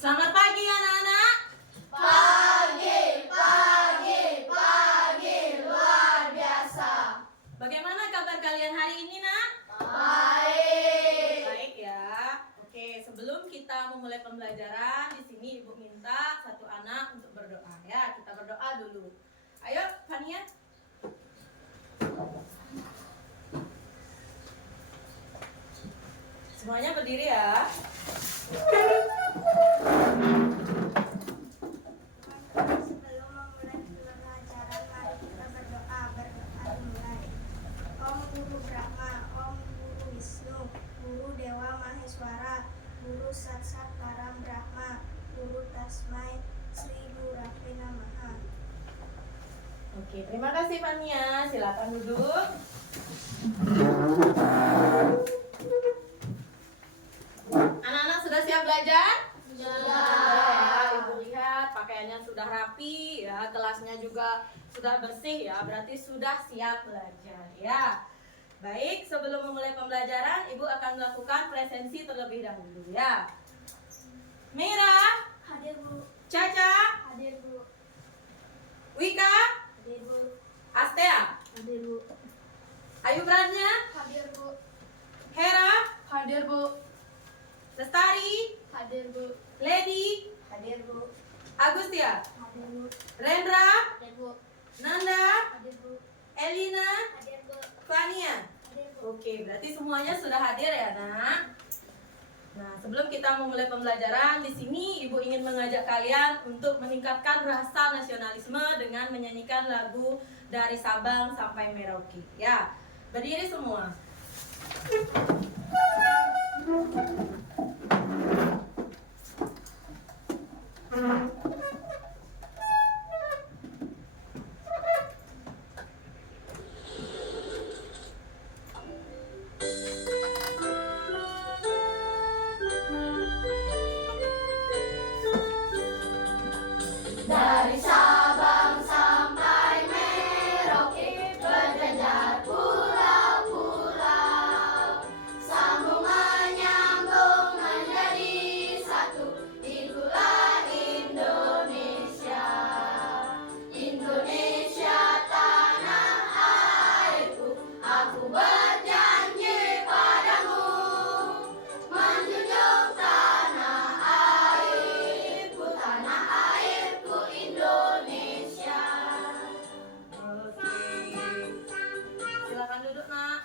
Selamat pagi anak-anak. Pagi, luar biasa. Bagaimana kabar kalian hari ini, Nak? Baik. Baik ya. Oke, sebelum kita memulai pembelajaran, di sini Ibu minta satu anak untuk berdoa ya. Kita berdoa dulu. Ayo, Fania. Semuanya berdiri ya. Sebelum memulai pelajaran, mari kita berdoa dimulai. Om Guru Brahma, Om Guru Wisnu, Guru Dewa Maheswara, Guru Satsat Param Brahma, Guru Tasmai Sri Gurave Namaha. Oke, terima kasih Fania. Silakan duduk. Anak-anak sudah siap belajar? Ya, Ibu lihat pakaiannya sudah rapi ya, kelasnya juga sudah bersih ya, berarti sudah siap belajar ya. Baik, sebelum memulai pembelajaran, Ibu akan melakukan presensi terlebih dahulu ya. Mira, Hadir Bu, Caca, hadir Bu, Wika, hadir Bu, Astea, hadir Bu, Ayu Prajna, hadir Bu, Hera, Hadir Bu. Lestari, hadir Bu, Lady, hadir Bu, Agustia, hadir Bu, Rendra, hadir Bu, Nanda, hadir Bu, Elina, hadir Bu, Fania. hadir Bu. Oke, berarti semuanya sudah hadir ya, Nak? Nah, sebelum kita memulai pembelajaran, di sini Ibu ingin mengajak kalian untuk meningkatkan rasa nasionalisme dengan menyanyikan lagu dari Sabang sampai Merauke. Ya, berdiri semua. Dari Sabang sampai Merauke, berjajar pulau-pulau, sambung menyambung menjadi satu. Itulah Indonesia, Indonesia tanah airku. Aku berjanji padamu, menjunjung tanah airku, tanah airku Indonesia. Oke. Silakan duduk, Nak.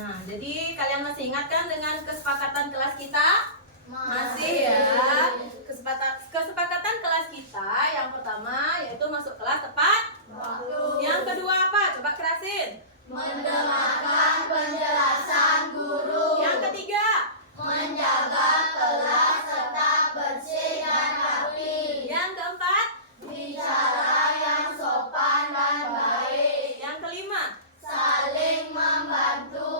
Nah, jadi kalian masih ingat kan dengan kesepakatan kelas kita? Masih ya. Kesepakatan kelas kita yang pertama yaitu masuk kelas tepat Waktu. Yang kedua apa? Coba kerasin. Mendengarkan penjelasan guru. Yang ketiga. Menjaga kelas tetap bersih dan rapi. Yang keempat. Bicara yang sopan dan baik. Yang kelima. Saling membantu.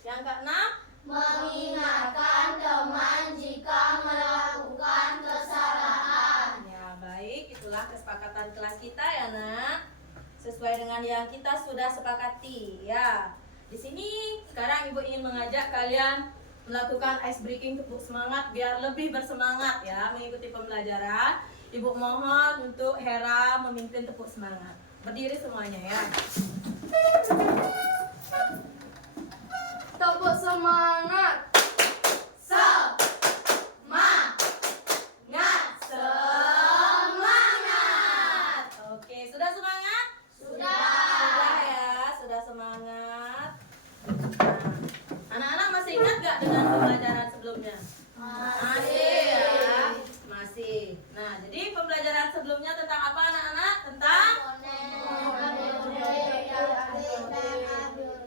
Yang keenam. Mengingatkan teman jika melakukan kesalahan. Ya, baik, itulah kesepakatan kelas kita ya, Nak. Sesuai dengan yang kita sudah sepakati ya. Di sini sekarang Ibu ingin mengajak kalian melakukan ice breaking tepuk semangat biar lebih bersemangat ya mengikuti pembelajaran. Ibu mohon untuk Hera memimpin tepuk semangat. Berdiri semuanya ya. Tepuk semangat. Semangat. Oke, sudah semangat? Sudah. Sudah ya, sudah semangat. Nah, anak-anak masih ingat gak dengan pembelajaran sebelumnya? Masih ya, masih. Nah, jadi pembelajaran sebelumnya tentang apa anak-anak? Tentang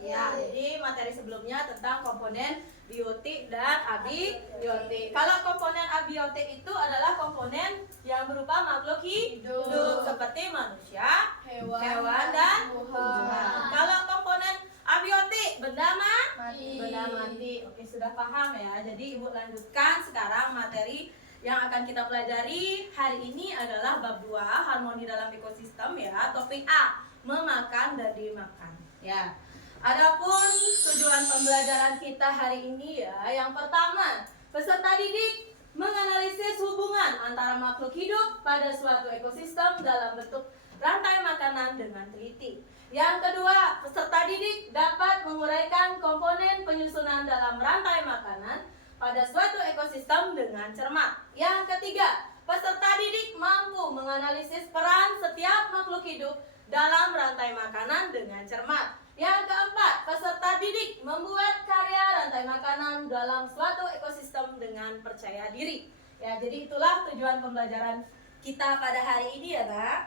ya, jadi materi sebelumnya tentang komponen biotik dan abiotik. Kalau komponen abiotik itu adalah komponen yang berupa makhluk hidup seperti manusia, hewan dan tumbuhan. Kalau komponen abiotik benda mati. Oke, sudah paham ya. Jadi Ibu lanjutkan sekarang materi Yang akan kita pelajari hari ini adalah bab 2, harmoni dalam ekosistem ya. Topik A, memakan dan dimakan ya. Adapun tujuan pembelajaran kita hari ini ya, yang pertama, peserta didik menganalisis hubungan antara makhluk hidup pada suatu ekosistem dalam bentuk rantai makanan dengan teliti. Yang kedua, peserta didik dapat menguraikan komponen penyusunan dalam rantai makanan pada suatu ekosistem dengan cermat. Yang ketiga, peserta didik mampu menganalisis peran setiap makhluk hidup dalam rantai makanan dengan cermat. Yang keempat, peserta didik membuat karya rantai makanan dalam suatu ekosistem dengan percaya diri. Ya, jadi itulah tujuan pembelajaran kita pada hari ini ya, Nak.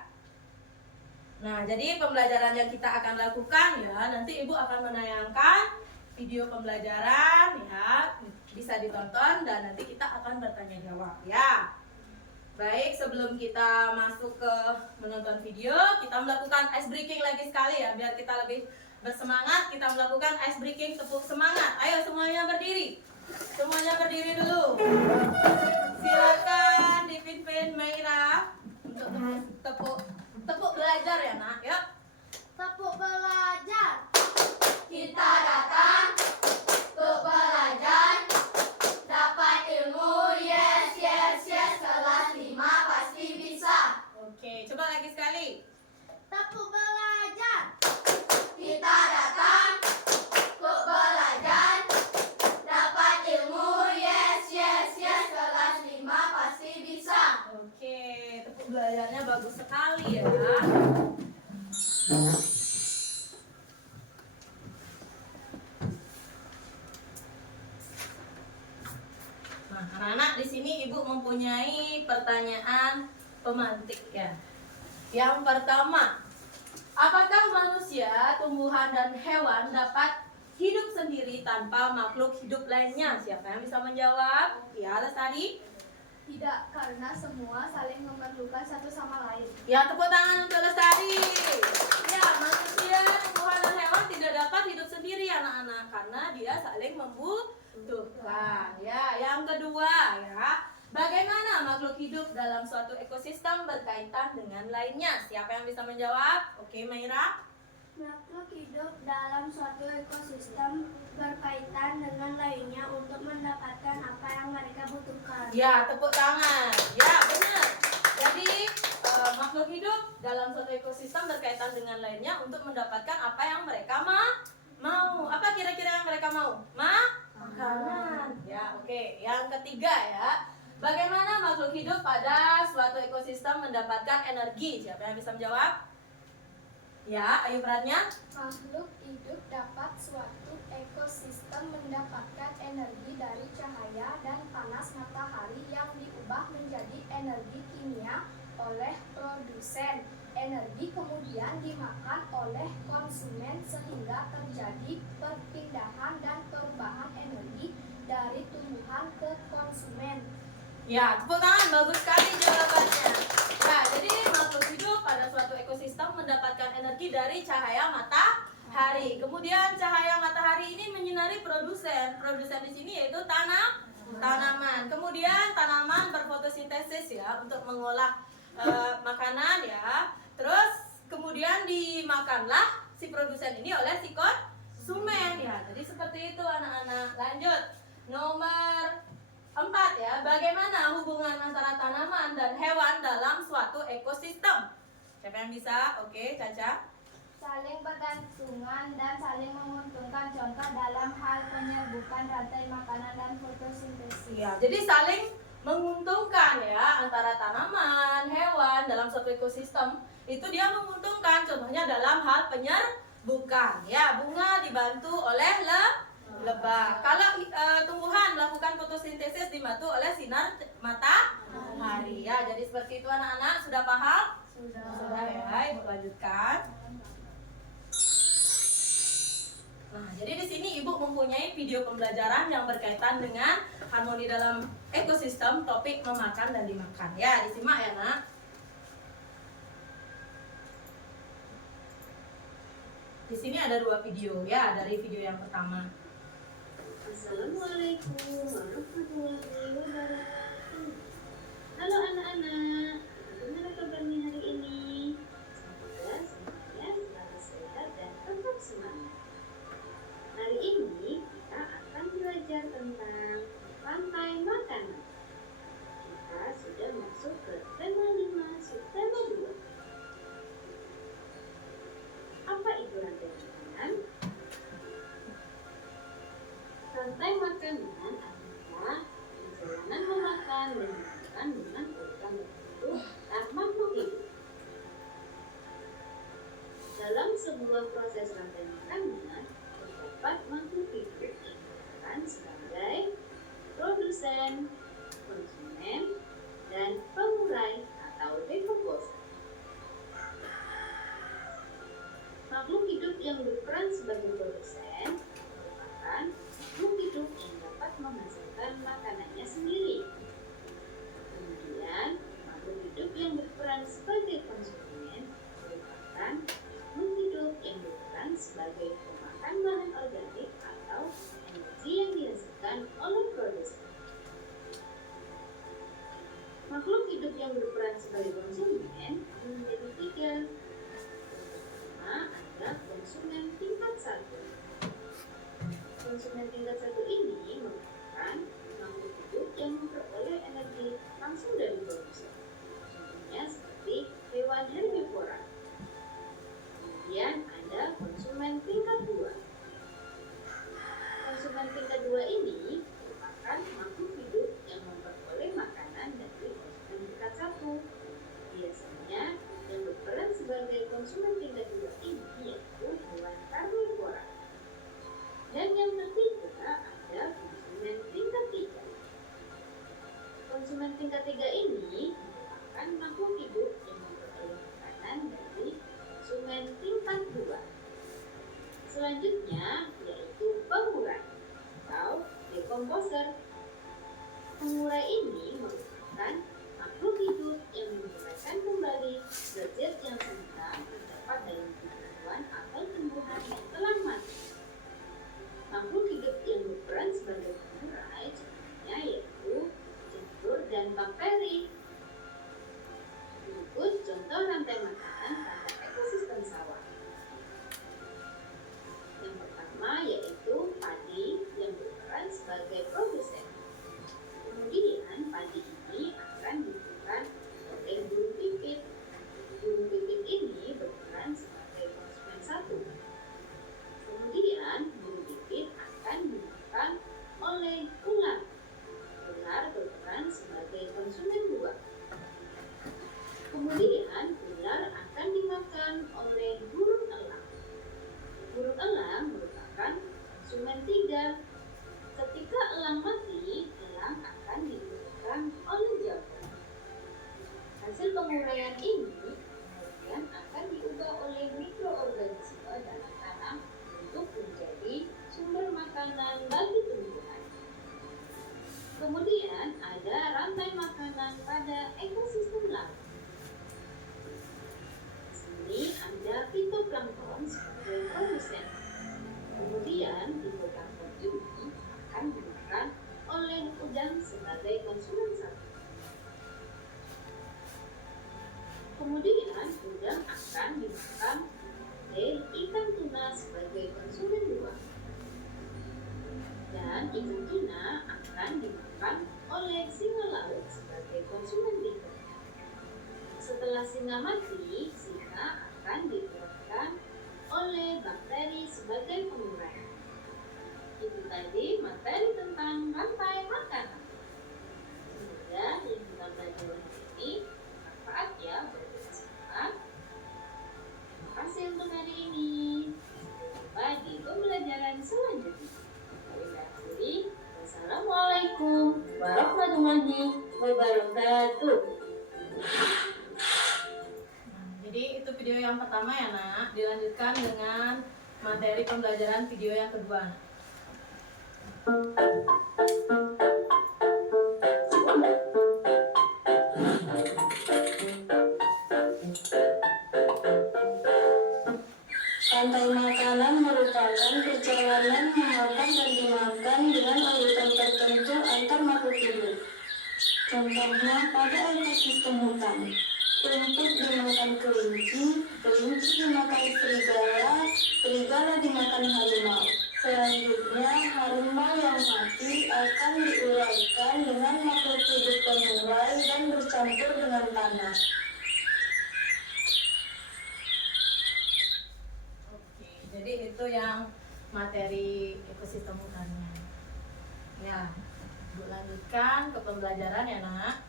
Nah, jadi pembelajaran yang kita akan lakukan ya, nanti Ibu akan menayangkan video pembelajaran ya, bisa ditonton dan nanti kita akan bertanya jawab ya. Baik, sebelum kita masuk ke menonton video, kita melakukan ice breaking lagi sekali ya, biar kita lebih bersemangat. Kita melakukan ice breaking, tepuk semangat. Ayo semuanya berdiri. Semuanya berdiri dulu. Silakan dipimpin Maira untuk tepuk belajar ya, Nak. Yuk. Tepuk belajar. Kita datang untuk belajar, dapat ilmu, yes, yes, yes, kelas 5 pasti bisa. Oke, coba lagi sekali. Tepuk belajar. Kita datang untuk belajar, dapat ilmu, yes, yes, yes, kelas 5 pasti bisa. Oke, tepuk belajarnya bagus sekali ya. Nah, anak-anak, di sini Ibu mempunyai pertanyaan pemantik ya. Yang pertama, apakah manusia, tumbuhan dan hewan dapat hidup sendiri tanpa makhluk hidup lainnya? Siapa yang bisa menjawab? Ya, Lestari. Tidak, karena semua saling memerlukan satu sama lain. Ya, tepuk tangan untuk Lestari. Ya, manusia, tumbuhan dan hewan tidak dapat hidup sendiri anak-anak karena dia saling membutuhkan. Ya, yang kedua ya, bagaimana makhluk hidup dalam suatu ekosistem berkaitan dengan lainnya? Siapa yang bisa menjawab? Oke, Maira. Makhluk hidup dalam suatu ekosistem berkaitan dengan lainnya untuk mendapatkan apa yang mereka butuhkan. Ya, tepuk tangan. Ya, benar. Jadi makhluk hidup dalam suatu ekosistem berkaitan dengan lainnya untuk mendapatkan apa yang mereka mau. Apa kira-kira yang mereka mau? Makanan. Ya, oke. Yang ketiga ya, bagaimana makhluk hidup pada suatu ekosistem mendapatkan energi? Siapa yang bisa menjawab? Ya, ayo perannya. Makhluk hidup dapat suatu ekosistem mendapatkan energi dari cahaya dan panas matahari yang diubah menjadi energi kimia oleh produsen. Energi kemudian dimakan oleh konsumen sehingga terjadi perpindahan dan perubahan energi dari tumbuhan ke konsumen. Ya, tepuk tangan, bagus sekali jawabannya. Ya, jadi makhluk hidup pada suatu ekosistem mendapatkan energi dari cahaya matahari. Kemudian cahaya matahari ini menyinari produsen. Produsen di sini yaitu tanaman. Kemudian tanaman berfotosintesis ya untuk mengolah makanan ya. Terus kemudian dimakanlah si produsen ini oleh si konsumen ya. Jadi seperti itu anak-anak. Lanjut. Nomor 4 ya, bagaimana hubungan antara tanaman dan hewan dalam suatu ekosistem? Siapa yang bisa? Oke, Caca. Saling bergantungan dan saling menguntungkan, contoh dalam hal penyerbukan rantai makanan dan fotosintesis. Ya, jadi saling menguntungkan ya antara tanaman, hewan dalam suatu ekosistem. Itu dia menguntungkan, contohnya dalam hal penyerbukan. Ya, bunga dibantu oleh lebah. Kalau tumbuhan melakukan fotosintesis dibantu oleh sinar matahari. Ya, jadi seperti itu anak-anak, sudah paham? Sudah ya, Ibu lanjutkan. Nah, jadi di sini Ibu mempunyai video pembelajaran yang berkaitan dengan harmoni dalam ekosistem, topik memakan dan dimakan. Ya, disimak ya, Nak. Di sini ada 2 video ya, dari video yang pertama. Assalamualaikum warahmatullahi wabarakatuh. produsen, konsumen, dan pengurai atau decomposer. Makhluk hidup yang berperan sebagai produsen merupakan makhluk hidup yang dapat menghasilkan makanannya sendiri. Kemudian, makhluk hidup yang berperan sebagai konsumen merupakan makhluk hidup yang berperan sebagai pemakan bahan organik atau energi yang dihasilkan oleh produsen. Makhluk hidup yang berperan sebagai konsumen menjadi tiga. Pertama adalah konsumen tingkat 1. Konsumen tingkat 1 ini merupakan makhluk hidup yang memperoleh energi langsung dari produsen. Contohnya seperti hewan herbivora. Kemudian ada konsumen tingkat 2. Konsumen tingkat 2 ini merupakan makhluk hidup yang memperoleh makanan dari konsumen tingkat 1. Biasanya yang berperan sebagai konsumen tingkat 2 ini yaitu hewan karnivora. Dan yang ketiga ada konsumen tingkat 3. Konsumen tingkat 3 ini merupakan makhluk hidup yang memperoleh makanan dari konsumen tingkat 2. Selanjutnya yaitu pengurai atau decomposer. Pengurai ini merupakan makhluk hidup yang menguraikan kembali zat-zat yang semula terdapat dalam tumbuhan atau tumbuhan yang telah mati. Makhluk hidup yang berperan sebagai pengurai contohnya yaitu jamur dan bakteri. Berikut contoh rantai makanan pada ekosistem sawah. Yang pertama yaitu padi yang berperan sebagai produsen. Kemudian padi ini akan diberikan oleh burung pipit. Burung pipit ini berperan sebagai konsumen 1. Kemudian burung pipit akan dimakan oleh ular. Ular berperan sebagai konsumen 2. Kemudian ular akan dimakan oleh burung elang. Burung elang merupakan konsumen 3. Ketika elang mati, elang akan dimakan oleh jamur. Hasil penguraian ini kemudian akan diubah oleh mikroorganisme dalam tanah untuk menjadi sumber makanan bagi tumbuhan. Kemudian ada rantai makanan pada ekosistem laut. Di sini ada fitoplankton sebagai produsen. Kemudian fitoplankton ini akan dimakan oleh udang sebagai konsumen 1. Kemudian udang akan dimakan oleh ikan tuna sebagai konsumen 2. Dan ikan tuna akan dimakan oleh singa laut sebagai konsumen 3. Setelah singa mati, singa akan dikeluarkan oleh bakteri sebagai pengurai. Itu tadi materi tentang rantai makanan. Semoga yang kita belajar hari ini bermanfaat ya buat kita semua. Terima kasih untuk hari ini. Sampai jumpa di pembelajaran selanjutnya. Saya akhiri. Wassalamualaikum warahmatullahi wabarakatuh. Jadi itu video yang pertama ya nak. Dilanjutkan dengan materi pembelajaran video yang kedua nak. Rantai makanan merupakan perjalanan memakan dan dimakan dengan urutan tertentu antar makhluk hidup. Contohnya pada ekosistem hutan, rumput dimakan kelinci, kelinci dimakan serigala, serigala dimakan harimau. Selanjutnya, harimau yang mati akan diuraikan dengan makhluk hidup pengurai dan bercampur dengan tanah. Oke, jadi itu yang materi ekosistem hutannya. Ya, Ibu lanjutkan ke pembelajaran ya nak.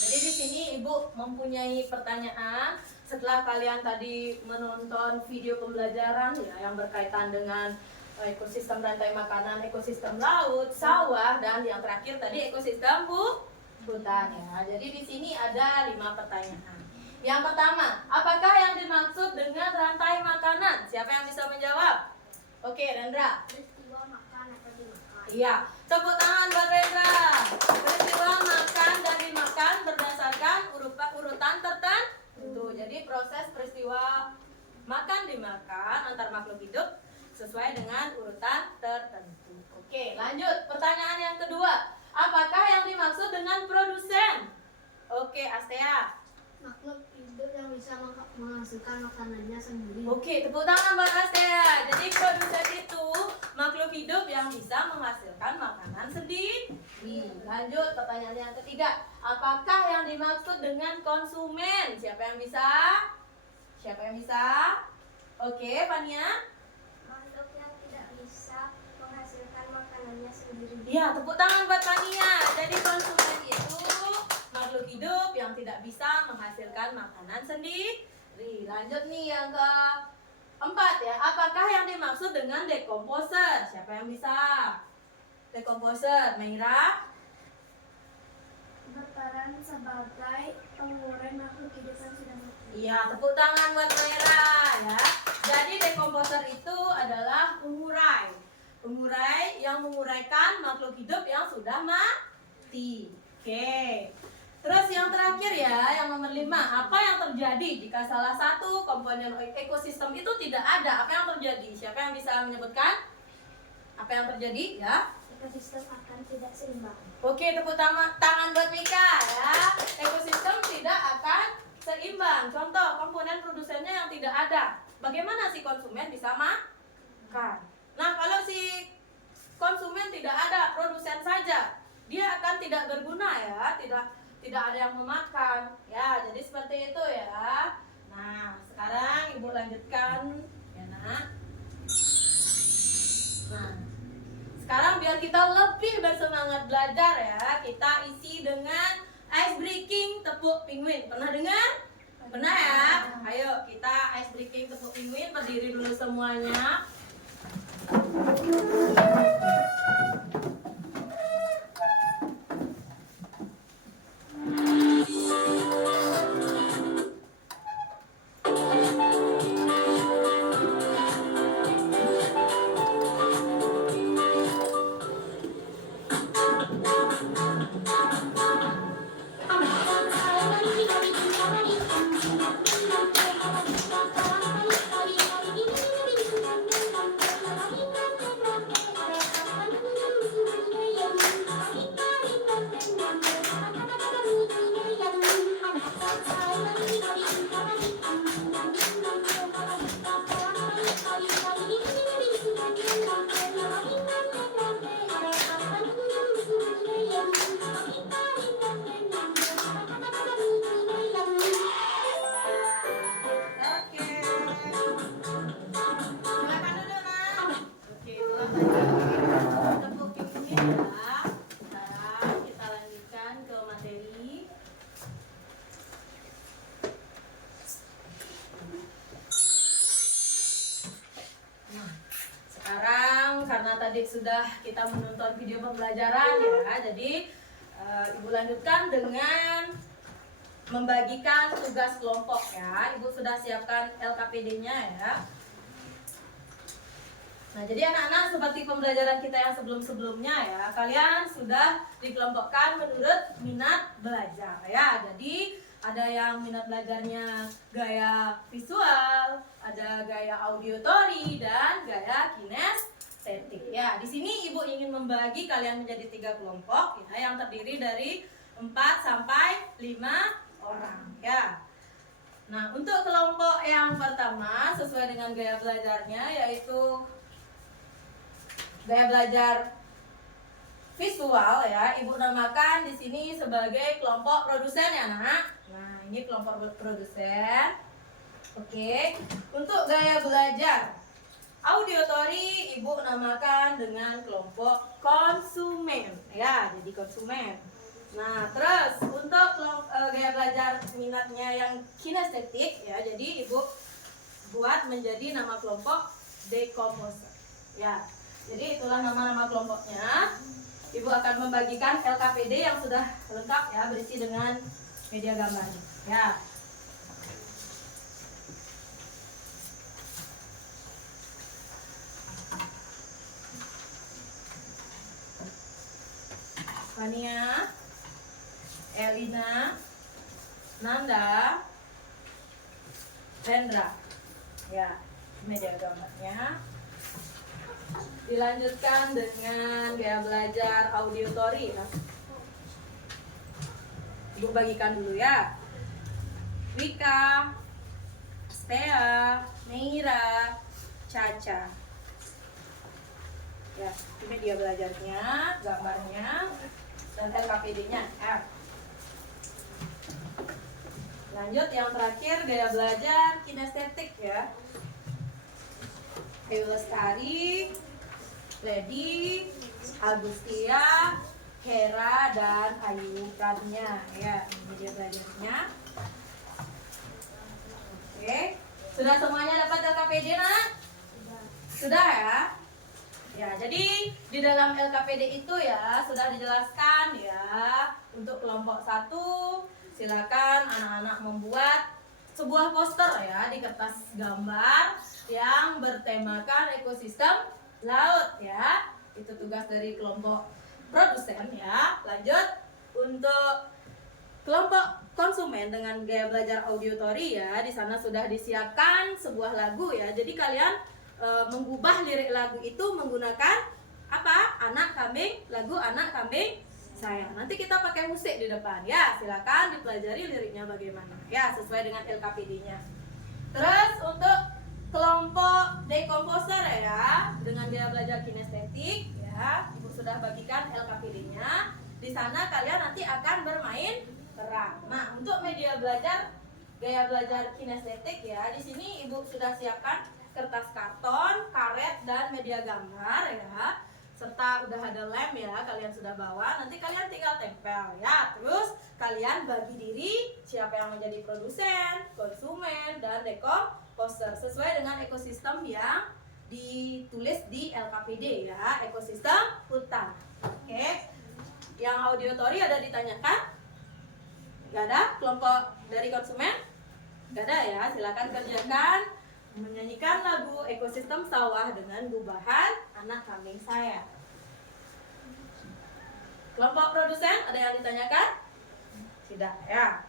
Jadi di sini Ibu mempunyai pertanyaan setelah kalian tadi menonton video pembelajaran ya yang berkaitan dengan ekosistem rantai makanan, ekosistem laut, sawah, dan yang terakhir tadi ekosistem hutan ya. Jadi di sini ada 5 pertanyaan. Yang pertama, apakah yang dimaksud dengan rantai makanan? Siapa yang bisa menjawab? Oke, Rendra. Peristiwa makan atau dimakan. Iya, tepuk tangan buat Rendra. Peristiwa makan dan dimakan berdasarkan urutan tertentu. Jadi proses peristiwa makan dimakan antar makhluk hidup sesuai dengan urutan tertentu. Oke, lanjut. Pertanyaan yang kedua. Apakah yang dimaksud dengan produsen? Oke, Astea. Makhluk hidup yang bisa menghasilkan makanannya sendiri. Oke, tepuk tangan buat Astea. Jadi produsen itu makhluk hidup yang bisa menghasilkan makanan sendiri. Lanjut, pertanyaan yang ketiga. Apakah yang dimaksud dengan konsumen? Siapa yang bisa? Siapa yang bisa? Oke, Fania. Makhluk yang tidak bisa menghasilkan makanannya sendiri. Iya, tepuk tangan buat Fania. Jadi konsumen itu makhluk hidup yang tidak bisa menghasilkan makanan sendiri. Lanjut nih yang keempat ya. Apakah yang dimaksud dengan dekomposer? Siapa yang bisa? Dekomposer, Meira. Berperan sebagai pengurai makhluk hidup yang sudah mati. Iya, tepuk tangan buat Meira ya. Jadi dekomposer itu adalah pengurai. Pengurai yang menguraikan makhluk hidup yang sudah mati. Oke. Terus yang terakhir ya, yang nomor 5. Apa yang terjadi jika salah satu komponen ekosistem itu tidak ada? Apa yang terjadi? Siapa yang bisa menyebutkan? Apa yang terjadi ya? Ekosistem akan tidak seimbang. Oke, tepuk tangan buat Mika ya. Ekosistem tidak akan seimbang. Contoh, komponen produsennya yang tidak ada. Bagaimana si konsumen bisa makan? Nah, kalau si konsumen tidak ada, produsen saja, dia akan tidak berguna ya, tidak ada yang memakan. Ya, jadi seperti itu ya. Nah, sekarang Ibu lanjutkan ya, Nak. Nah, sekarang biar kita lebih bersemangat belajar ya, kita isi dengan ice breaking tepuk penguin. Pernah dengar? Pernah ya? Ayo kita ice breaking tepuk penguin, berdiri dulu semuanya. Tadi sudah kita menonton video pembelajaran ya, jadi Ibu lanjutkan dengan membagikan tugas kelompok ya. Ibu sudah siapkan LKPD-nya ya. Nah, jadi anak-anak seperti pembelajaran kita yang sebelum-sebelumnya ya, kalian sudah dikelompokkan menurut minat belajar ya. Jadi ada yang minat belajarnya gaya visual, ada gaya auditory, dan gaya kinestetik ya. Di sini Ibu ingin membagi kalian menjadi 3 kelompok ya, yang terdiri dari 4 sampai 5 orang ya. Nah, untuk kelompok yang pertama sesuai dengan gaya belajarnya, yaitu gaya belajar visual ya, Ibu namakan di sini sebagai kelompok produsen ya, Nak. Nah, ini kelompok produsen. Oke. Untuk gaya belajar auditory, Ibu namakan dengan kelompok konsumen ya, jadi konsumen. Nah, terus untuk gaya belajar minatnya yang kinestetik ya, jadi Ibu buat menjadi nama kelompok decomposer. Ya, jadi itulah nama-nama kelompoknya. Ibu akan membagikan LKPD yang sudah lengkap ya, berisi dengan media gambar. Ya. Fania, Elina, Nanda, Rendra. Ya, media gambarnya. Dilanjutkan dengan gaya belajar auditori ya. Ibu bagikan dulu ya. Wika, Stea, Meira, Caca. Ya, ini dia belajarnya, gambarnya, dan LKPD-nya. Ya. Lanjut yang terakhir gaya belajar kinestetik ya. Ayu Lestari, Lady, Agustia, Hera, dan Ayu Pranya. Ya, ini dia belajarnya. Oke, sudah semuanya dapat LKPD nak? Sudah ya? Ya, jadi di dalam LKPD itu ya sudah dijelaskan ya. Untuk kelompok 1, silakan anak-anak membuat sebuah poster ya di kertas gambar yang bertemakan ekosistem laut ya. Itu tugas dari kelompok produsen ya. Lanjut untuk kelompok konsumen dengan gaya belajar auditori ya. Di sana sudah disiapkan sebuah lagu ya. Jadi kalian mengubah lirik lagu itu menggunakan apa? Anak kambing, lagu anak kambing saya. Nanti kita pakai musik di depan ya. Silakan dipelajari liriknya bagaimana ya, sesuai dengan LKPD-nya. Terus untuk kelompok decomposer ya, dengan gaya belajar kinestetik ya, Ibu sudah bagikan LKPD-nya. Di sana kalian nanti akan bermain peran. Nah, untuk media belajar gaya belajar kinestetik ya, di sini Ibu sudah siapkan kertas karton, karet, dan media gambar ya, serta udah ada lem ya, kalian sudah bawa. Nanti kalian tinggal tempel ya. Terus kalian bagi diri siapa yang menjadi produsen, konsumen, dan poster sesuai dengan ekosistem yang ditulis di LKPD ya, ekosistem hutan. Oke. Yang auditori ada ditanyakan? Gak ada? Kelompok dari konsumen? Gak ada ya, silakan kerjakan menyanyikan lagu ekosistem sawah dengan gubahan anak kambing saya. Kelompok produsen ada yang ditanyakan? Tidak ya.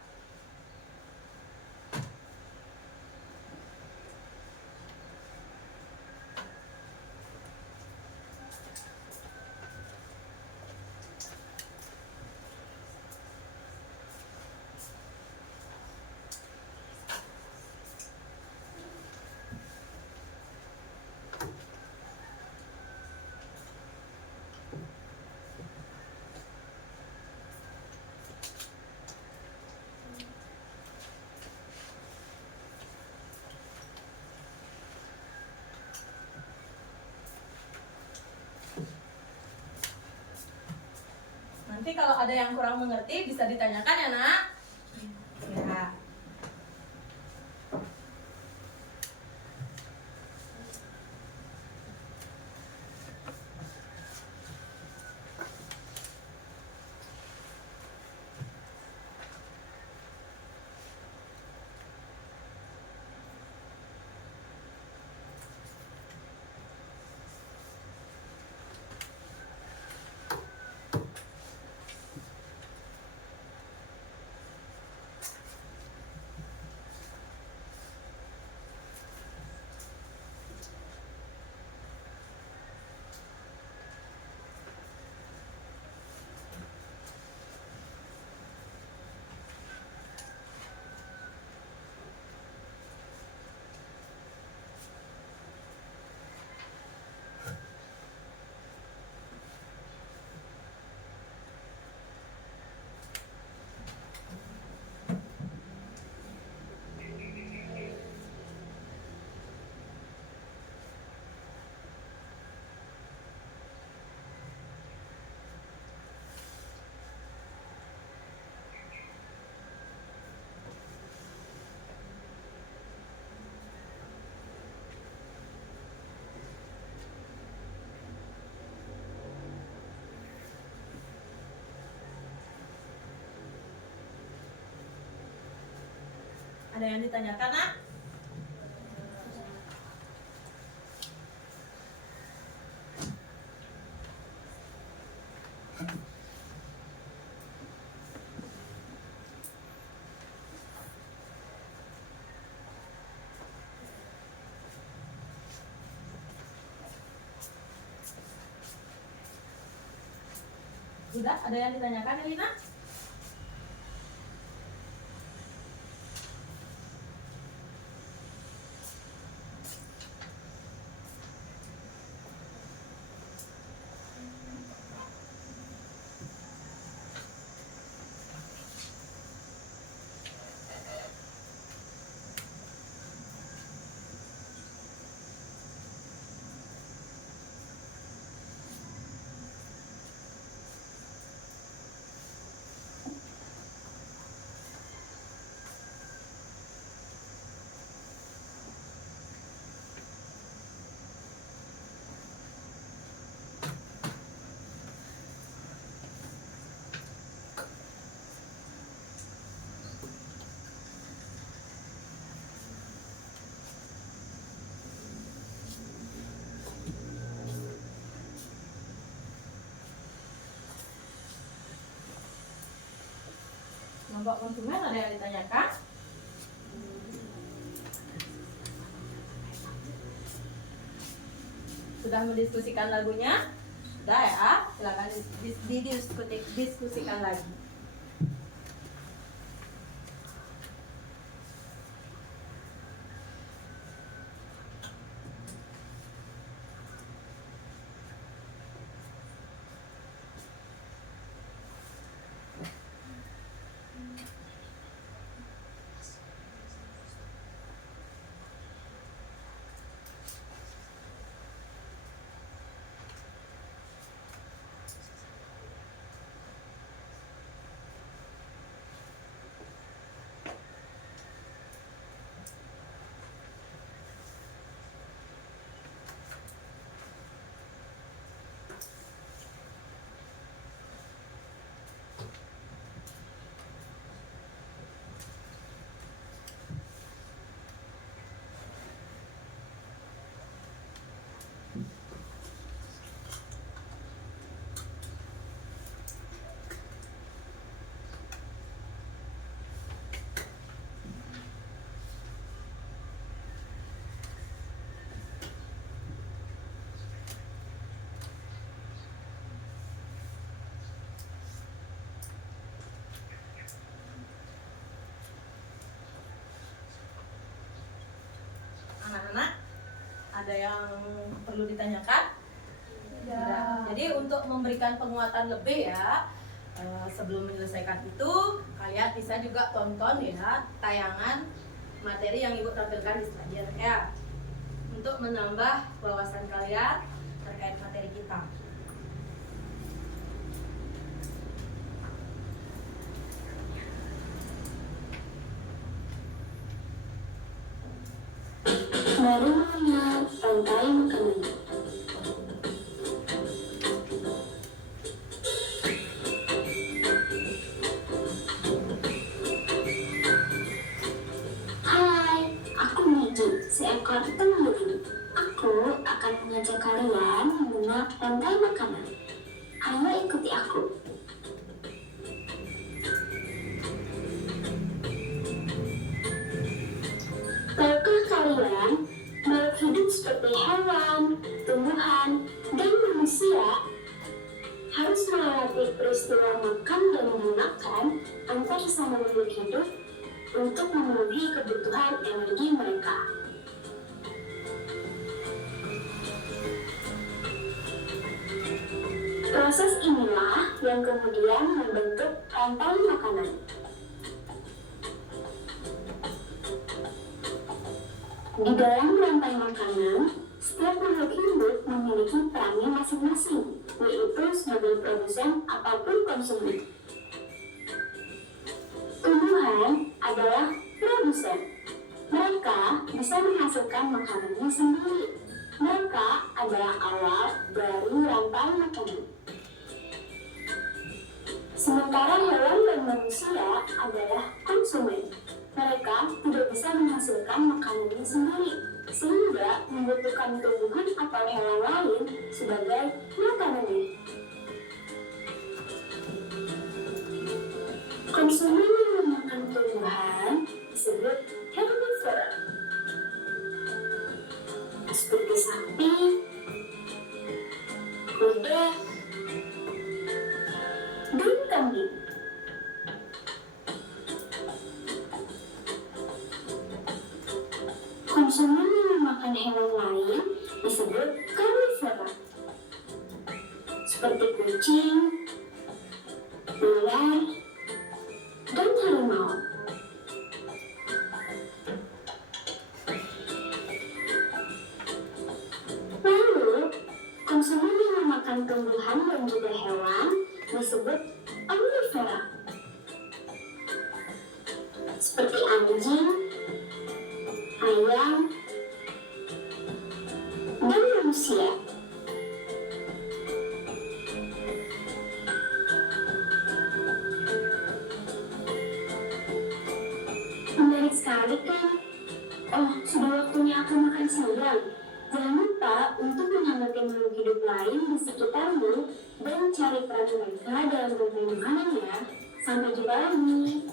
Nanti kalau ada yang kurang mengerti bisa ditanyakan ya nak. Ya. Ada yang ditanyakan, Nak? Sudah, ada yang ditanyakan, Elina? Kelompok konsumen ada yang ditanyakan? Sudah mendiskusikan lagunya? Sudah ya, silakan didiskusikan lagi. Anak-anak, ada yang perlu ditanyakan? Tidak. Jadi untuk memberikan penguatan lebih ya, sebelum menyelesaikan itu kalian bisa juga tonton ya tayangan materi yang ibu tampilkan di slide ya, untuk menambah wawasan kalian terkait materi kita. Baru melihat rantai makanan. Hai, aku Megi, seekor peneliti. Aku akan mengajak kalian mengenal rantai makanan. Ayo ikuti aku. Tahukah kalian, makhluk hidup seperti hewan, tumbuhan, dan manusia harus melewati peristiwa makan dan memakan antar sesama makhluk hidup untuk memenuhi kebutuhan energi mereka. Proses inilah yang kemudian membentuk rantai makanan. Di dalam rantai makanan, setiap makhluk hidup memiliki perannya masing-masing, yaitu sebagai produsen ataupun konsumen. Tumbuhan adalah produsen. Mereka bisa menghasilkan makanannya sendiri. Mereka adalah awal dari rantai makanan. Sementara hewan dan manusia adalah konsumen. mereka tidak bisa menghasilkan makanannya sendiri, sehingga membutuhkan tumbuhan atau hewan lain sebagai makanannya. Konsumen yang memakan tumbuhan disebut herbivora, seperti sapi, kuda, dan kambing. Konsumen yang memakan hewan lain disebut karnivora, seperti kucing, ular, dan harimau. Lalu, konsumen yang memakan tumbuhan dan juga hewan disebut omnivora, seperti anjing, ayam, dan manusia. Menarik sekali kan? Oh, sudah waktunya aku makan siang. Jangan lupa untuk menyelamatkan makhluk hidup lain di sekitarmu dan cari peran mereka dalam rantai makanan ya. Sampai jumpa lagi.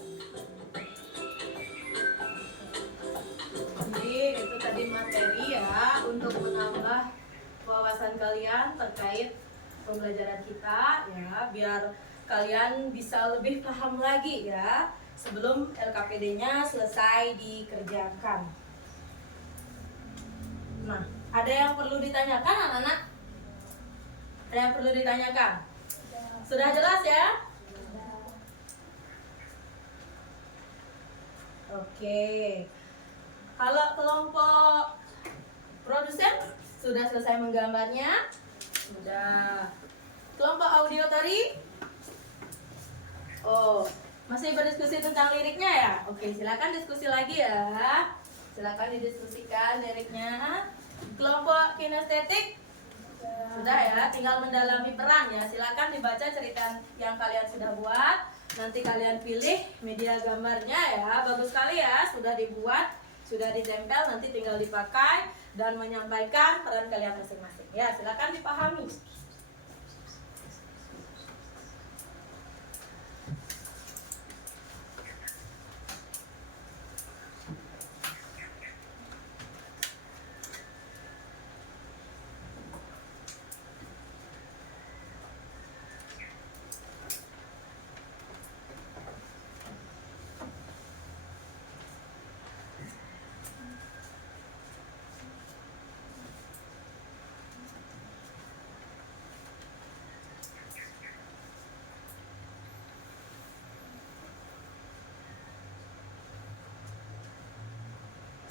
Jadi itu tadi materi ya untuk menambah wawasan kalian terkait pembelajaran kita ya, biar kalian bisa lebih paham lagi ya sebelum LKPD-nya selesai dikerjakan. Nah, ada yang perlu ditanyakan anak-anak? Ada yang perlu ditanyakan? Sudah jelas ya? Oke. Kalau kelompok produsen sudah selesai menggambarnya? Sudah. Kelompok audio tadi? Oh, masih berdiskusi tentang liriknya ya? Oke, silakan diskusi lagi ya. Silakan didiskusikan liriknya. Kelompok kinestetik? Sudah ya, tinggal mendalami peran ya. Silakan dibaca cerita yang kalian sudah buat. Nanti kalian pilih media gambarnya ya. Bagus sekali ya, sudah dibuat, sudah ditempel, nanti tinggal dipakai dan menyampaikan peran kalian masing-masing. Ya, silakan dipahami.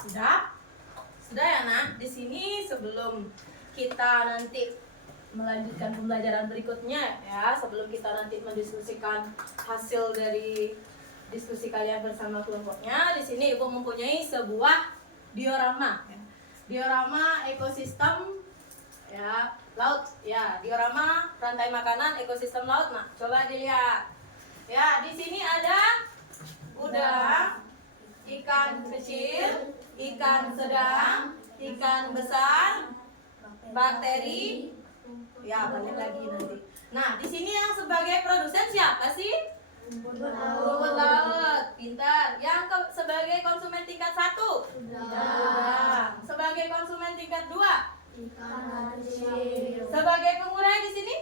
Sudah? Sudah ya nak? Di sini sebelum kita nanti melanjutkan pembelajaran berikutnya ya, sebelum kita nanti mendiskusikan hasil dari diskusi kalian bersama kelompoknya, di sini Ibu mempunyai sebuah diorama ya. Diorama ekosistem ya, laut ya, diorama rantai makanan ekosistem laut. Nah, coba dilihat. Ya, di sini ada udang, ikan kecil, ikan sedang, ikan besar, bakteri, ya banyak lagi nanti. Nah, di sini yang sebagai produsen siapa sih? Rumput laut, pintar. Yang sebagai konsumen tingkat 1? Udang. Sebagai konsumen tingkat 2? Ikan kecil. Sebagai pengurai di sini?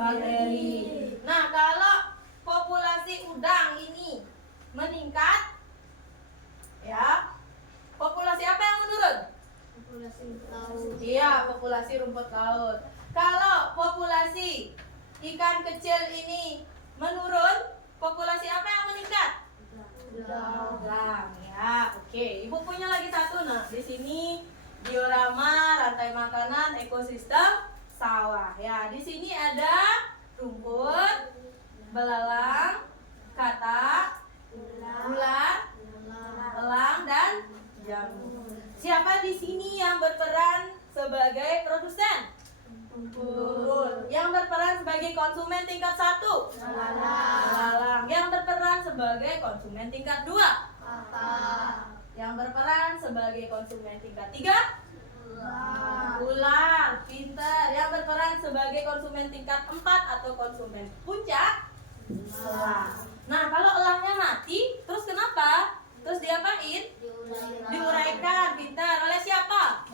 Bakteri. Nah, kalau populasi udang ini meningkat, ya, populasi apa yang menurun? Populasi laut. Iya, populasi rumput laut. Kalau populasi ikan kecil ini menurun, populasi apa yang meningkat? Udang. Ya, oke. Ibu punya lagi satu. Nah, di sini diorama rantai makanan ekosistem sawah. Ya, di sini ada rumput, belalang, katak, ular, elang, dan jamur. Siapa di sini yang berperan sebagai produsen? Burung. Yang berperan sebagai konsumen tingkat 1? Belalang. Yang berperan sebagai konsumen tingkat 2? Yang berperan sebagai konsumen tingkat 3? Ular. Pinter. Yang berperan sebagai konsumen tingkat 4 atau konsumen puncak? Elang. Nah, kalau elangnya mati, terus kenapa? Terus diapain? Diuraikan. Pinter. Oleh siapa?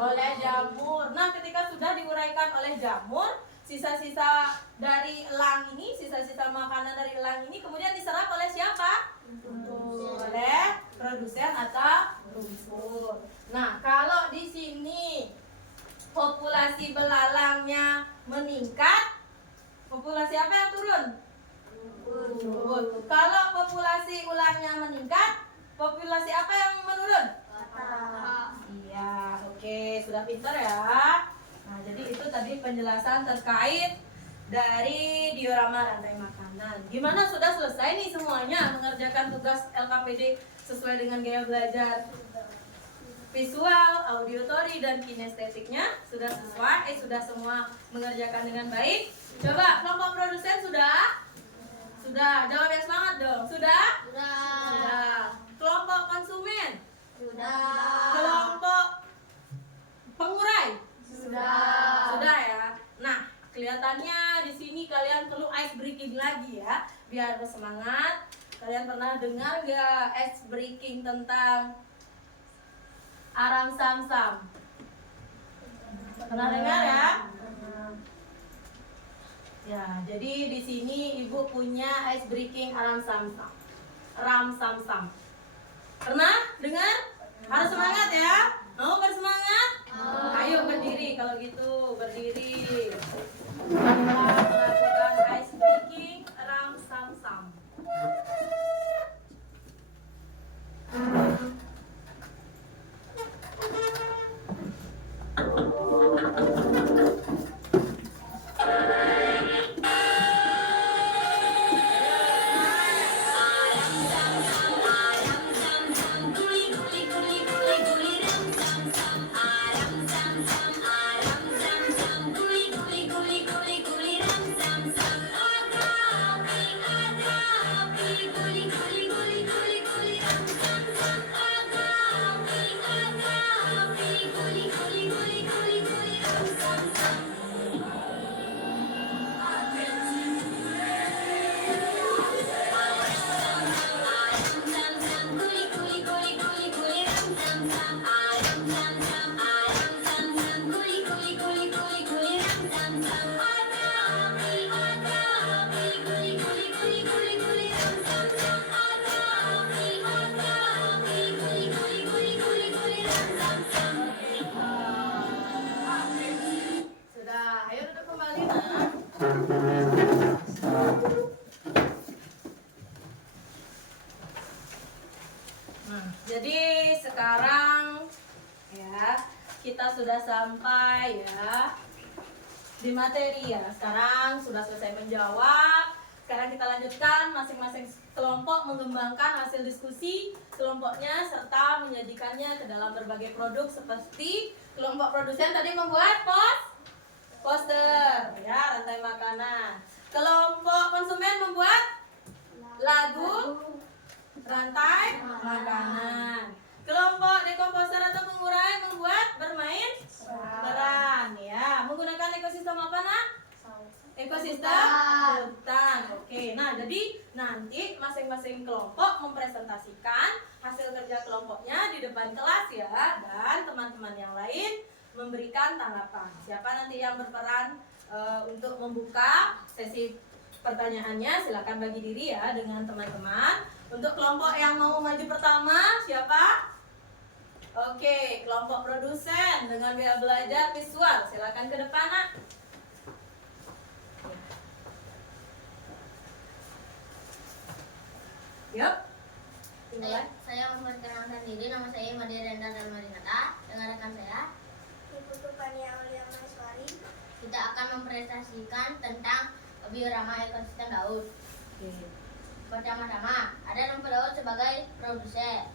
Oleh jamur. Nah, ketika sudah diuraikan oleh jamur, sisa-sisa dari elang ini, sisa-sisa makanan dari elang ini kemudian diserap oleh siapa? Oleh produsen atau rumput. Nah, kalau di sini populasi belalangnya meningkat, populasi apa yang turun? Kalau populasi ularnya meningkat, populasi apa yang menurun? Iya, oke, sudah pintar ya. Nah, jadi itu tadi penjelasan terkait dari diorama rantai makanan. Gimana, sudah selesai nih semuanya mengerjakan tugas LKPD sesuai dengan gaya belajar visual, auditory, dan kinestetiknya? Sudah sesuai? Sudah semua mengerjakan dengan baik? Coba kelompok produsen sudah? Sudah. Jawab yang semangat dong. Sudah? Sudah. Kelompok konsumen? Kelompok pengurai? Sudah ya. Nah, kelihatannya di sini kalian perlu ice breaking lagi ya, biar bersemangat. Kalian pernah dengar nggak ice breaking tentang aram samsam? Pernah dengar ya? Ya, jadi di sini ibu punya ice breaking aram samsam. Pernah dengar? Harus semangat ya. Mau bersemangat? Ayo berdiri kalau gitu, berdiri. Kita melakukan ice breaking aram samsam. Sudah, ayo duduk kembali nak. Nah, jadi sekarang ya kita sudah sampai ya di materi ya. Sekarang sudah selesai menjawab. Sekarang kita lanjutkan, masing-masing kelompok mengembangkan hasil diskusi kelompoknya serta menyajikannya ke dalam berbagai produk, seperti kelompok produsen tadi membuat poster ya, rantai makanan. Kelompok konsumen membuat lagu rantai makanan. Kelompok dekomposer atau pengurai membuat bermain peran ya. Menggunakan ekosistem apa nak? Ekosistem hutan. Oke, nah jadi nanti masing-masing kelompok mempresentasikan hasil kerja kelompoknya di depan kelas ya, dan teman-teman yang lain memberikan tanggapan. Siapa nanti yang berperan untuk membuka sesi pertanyaannya, silakan bagi diri ya dengan teman-teman. Untuk kelompok yang mau maju pertama, siapa? Oke, kelompok produsen dengan gaya belajar visual, silakan ke depan nak. Yuk, dimulai. Saya memperkenalkan diri, nama saya Madia Renda Dalmarinata. Dengan rekan saya, Ibu Pania Aulia Maiswari. kita akan mempresentasikan tentang biorama ekosistem laut. Pertama-tama, ada rumput laut sebagai produsen,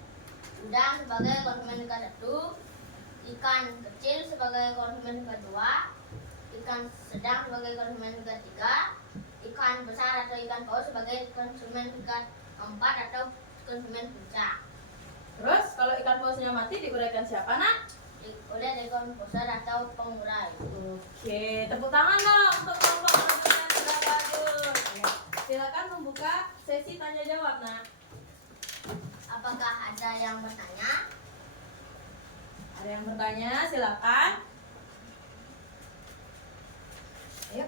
udang sebagai konsumen tingkat 1, ikan kecil sebagai konsumen tingkat 2, ikan sedang sebagai konsumen tingkat 3, ikan besar atau ikan paus sebagai konsumen tingkat 4 atau konsumen puncak. Terus kalau ikan pausnya mati diuraikan siapa nak? Oleh dekomposer atau pengurai. Oke, tepuk tangan dong untuk kelompok produsen yang sudah bagus. Ya. Silakan membuka sesi tanya jawab nak. Apakah ada yang bertanya? Ada yang bertanya, silakan. Ayo.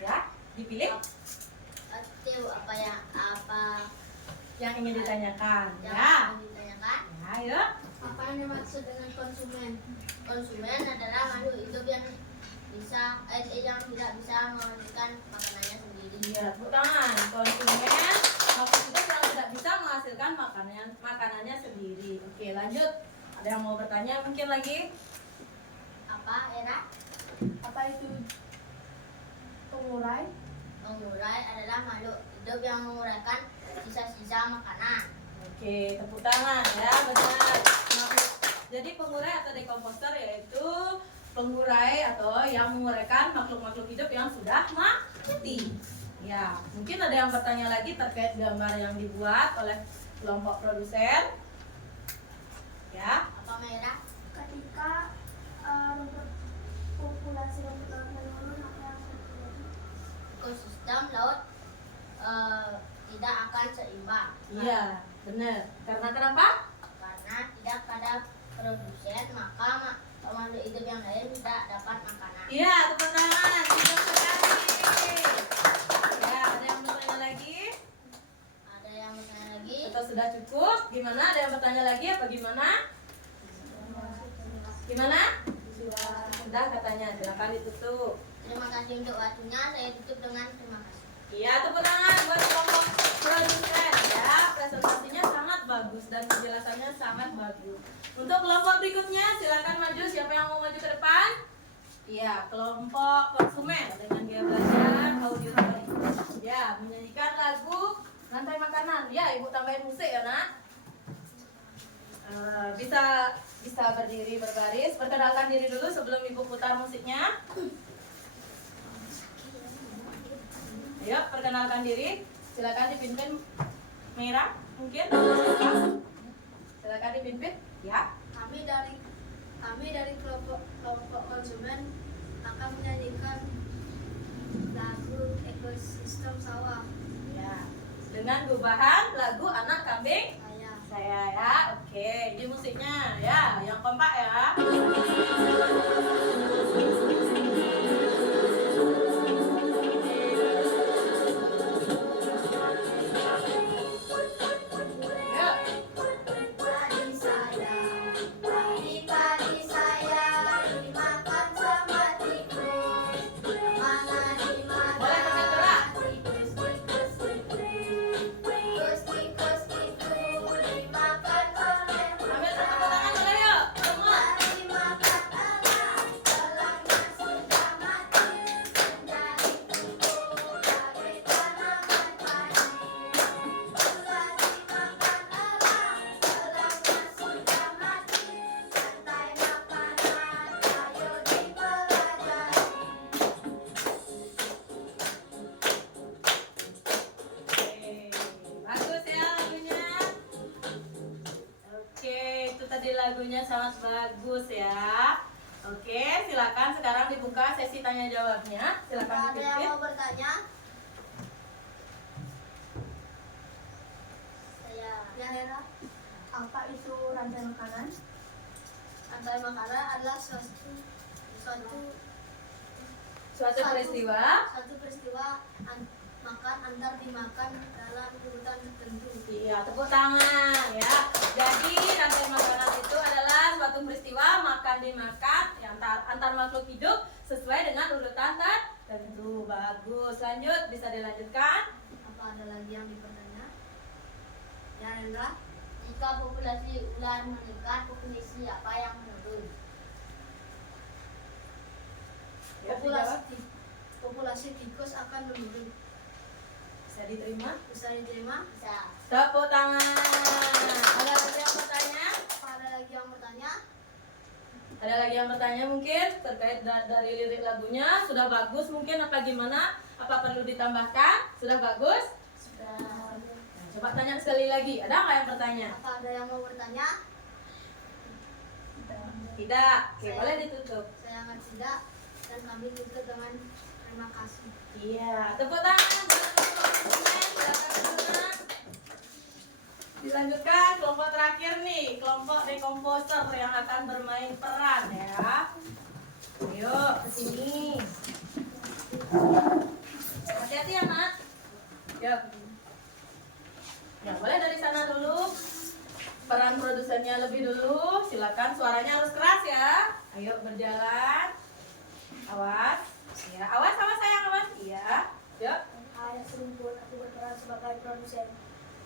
Ya, dipilih Itu apa yang ingin ditanyakan. yang Ya. mau ditanyakan? Ya, ayo. Apa yang dimaksud dengan konsumen? Konsumen adalah makhluk hidup yang yang tidak bisa menghasilkan makanannya sendiri. Iya, tepuk tangan. Konsumen makhluk hidup yang tidak bisa menghasilkan makanannya sendiri. Oke, lanjut. Ada yang mau bertanya mungkin lagi? Apa Era? Apa itu pengurai? Mengurai adalah makhluk hidup yang menguraikan sisa-sisa makanan. Oke, tepuk tangan ya, benar. Jadi pengurai atau dekomposer yaitu pengurai atau yang menguraikan makhluk-makhluk hidup yang sudah mati. Ya, mungkin ada yang bertanya lagi terkait gambar yang dibuat oleh kelompok produsen. Ya, Apa Merah? Ketika populasi rumput laut menurun, apa yang terjadi? Ekosistem laut tidak akan seimbang. iya, benar. Karena kenapa? Karena tidak pada produsen, maka makhluk hidup yang lain tidak dapat makanan. Iya, tepuk tangan. Pintar sekali. Ya, ada yang bertanya lagi? Ada yang bertanya lagi? Atau sudah cukup? Gimana? Ada yang bertanya lagi apa gimana? Gimana? Sudah katanya. Silakan ditutup. Terima kasih untuk waktunya. Saya tutup dengan terima kasih. Iya, tepuk tangan buat kelompok produsen ya. Presentasinya sangat bagus dan penjelasannya sangat bagus. Untuk kelompok berikutnya silakan maju. Siapa yang mau maju ke depan? Iya, kelompok konsumen dengan gaya belajar auditori. Ya, menyanyikan lagu Rantai Makanan. Ya, Ibu tambahin musik ya, Nak. Bisa berdiri berbaris. Perkenalkan diri dulu sebelum Ibu putar musiknya. Ayo, perkenalkan diri. Silakan dipimpin Merah, mungkin. Silakan dipimpin. Ya. Kami dari kelompok konsumen akan menyanyikan lagu ekosistem sawah. Ya. Dengan gubahan lagu Anak Kambing Saya Saya ya. Oke, ini musiknya ya, yang kompak ya. Padi saya dimakan sama tikus. Mana Boleh sambil gerak. tikus itu dimakan oleh Ambil tepuk tangan dulu yuk. Semua. dimakan elang. Elangnya sudah mati. Menjadi tubuh bagai tanaman padi. Sudah dimakan elang. Elangnya sudah mati. Rantai makanan ayo dipelajari. Oke, bagus ya lagunya. Oke, itu tadi lagunya sangat bagus ya. Oke, silakan sekarang dibuka sesi tanya jawabnya. Silakan Ada yang dipimpin. mau bertanya? Saya Ya Hera, apa itu rantai makanan? rantai makanan adalah suatu Suatu peristiwa. peristiwa makan antar dimakan dalam urutan tertentu. Iya, tepuk tangan ya. Jadi rantai makanan itu adalah suatu peristiwa makan dimakan yang antar makhluk hidup sesuai dengan urutan tertentu. Bagus. Lanjut, bisa dilanjutkan. Apa ada lagi yang dipertanya? Ya Rendra, jika populasi ular meningkat, populasi apa yang menurun? Ya, dijawab. Populasi tikus akan menurun. Bisa diterima. Bisa diterima? Bisa. Tepuk tangan. Ada lagi yang bertanya? Apa ada lagi yang bertanya? Ada lagi yang bertanya mungkin terkait dari lirik lagunya sudah bagus mungkin apa gimana? Apa perlu ditambahkan? Sudah bagus? Sudah. Coba tanya sekali lagi. Ada nggak yang bertanya? Apa ada yang mau bertanya? Tidak. Oke, boleh ditutup. Saya akan tidak dan kami tutup dengan terima kasih. Iya, tepuk tangan buat kelompok konsumen. Silakan senang. Dilanjutkan kelompok terakhir nih, kelompok dekomposer yang akan bermain peran ya. Ayo ke sini. Hati-hati ya, Mak. Yuk. Ya, boleh dari sana dulu. Peran produsennya lebih dulu. Silakan, suaranya harus keras ya. Ayo berjalan. Awas. Ya, awas sayang, awas. Iya. Yuk. Hai, Serumput, aku berperan sebagai produsen.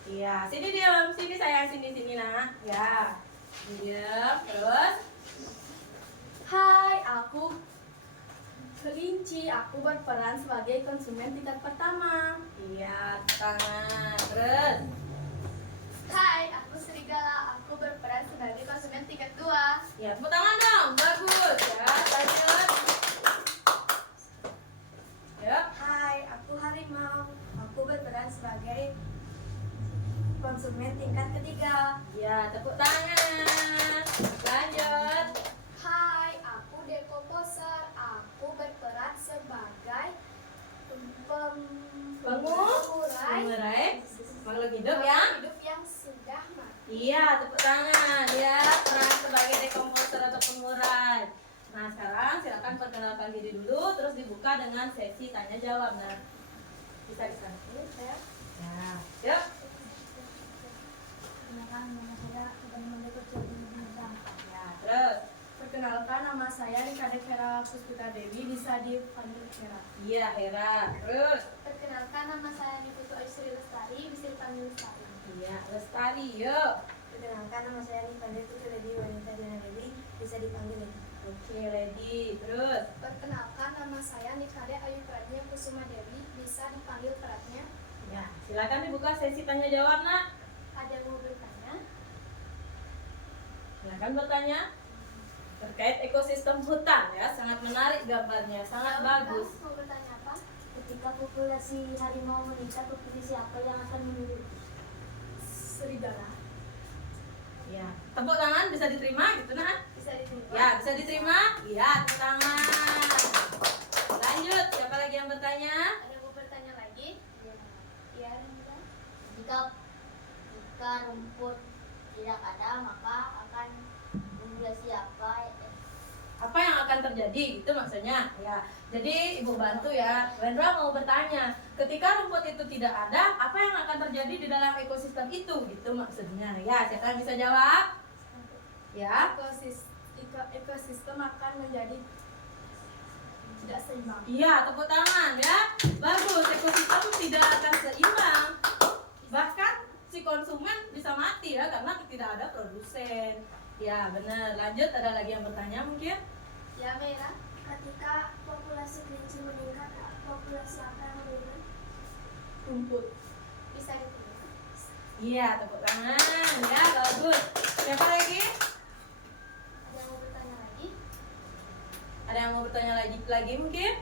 Iya, sini diam, sini sayang, sini nah. Ya. Diam, terus. Hai, aku Kelinci. Aku berperan sebagai konsumen tingkat pertama. Iya, tangan. Terus. Hai, aku Serigala. Aku berperan sebagai konsumen tingkat 2. Ya, tepuk tangan dong. Bagus. Ya, lanjut. Yuk. Hai, aku Harimau. Aku berperan sebagai konsumen tingkat ketiga. Ya, tepuk tangan. Lanjut. Hai, aku Dekomposer. Aku berperan sebagai Pengurai makhluk hidup ya. hidup yang sudah mati. Iya, tepuk tangan ya. Peran sebagai dekomposer atau pengurai. Nah, sekarang silakan perkenalkan diri dulu, terus dibuka dengan sesi tanya jawab. Nah, bisa di sana. Ya. Nah, yuk. Perkenalkan, nama saya teman-teman kecil di Bintang. Ya, terus. Perkenalkan, nama saya Rikade Vera Puspita Dewi, bisa dipanggil Vera. Iya, Hera. Terus. Perkenalkan, nama saya Niputu Aisri Lestari, bisa dipanggil Lestari. Iya, Lestari. Yuk. Perkenalkan, nama saya Nipande Putri Ledi Wanita Dina Dewi, bisa dipanggil Ledi. Oke, ready. Terus. Perkenalkan, nama saya Nikade Ayu Pradnya Kusuma Dewi, bisa dipanggil Pradnya. Ya, silakan dibuka sesi tanya jawab, Nak. Ada yang mau bertanya? Silakan bertanya terkait ekosistem hutan ya, sangat menarik gambarnya, sangat bagus. Mau bertanya apa? Ketika populasi harimau meningkat, populasi apa yang akan menurun? Serigala. Ya, tepuk tangan bisa diterima gitu nah. Bisa diterima? Ya, bisa diterima? Iya, tepuk tangan. Lanjut, siapa lagi yang bertanya? Ada yang mau bertanya lagi? Iya, Rinda. Jika rumput tidak ada, maka akan populasi Apa yang akan terjadi? Itu maksudnya. Ya, jadi Ibu bantu ya. Wendra mau bertanya, ketika rumput itu tidak ada, apa yang akan terjadi di dalam ekosistem itu? Gitu maksudnya. Ya, siapa yang bisa jawab? Ya. Ekosistem akan menjadi tidak seimbang. Iya, tepuk tangan ya. Bagus, ekosistem tidak akan seimbang. Bahkan si konsumen bisa mati ya karena tidak ada produsen. Ya, benar. Lanjut, ada lagi yang bertanya mungkin? Ya, Mera. Ketika populasi kelinci meningkat, populasi apa yang menurun? Rumput. Bisa diterima? Iya, tepuk tangan. Ya, bagus. Siapa lagi? Ada yang mau bertanya lagi? Ada yang mau bertanya lagi mungkin?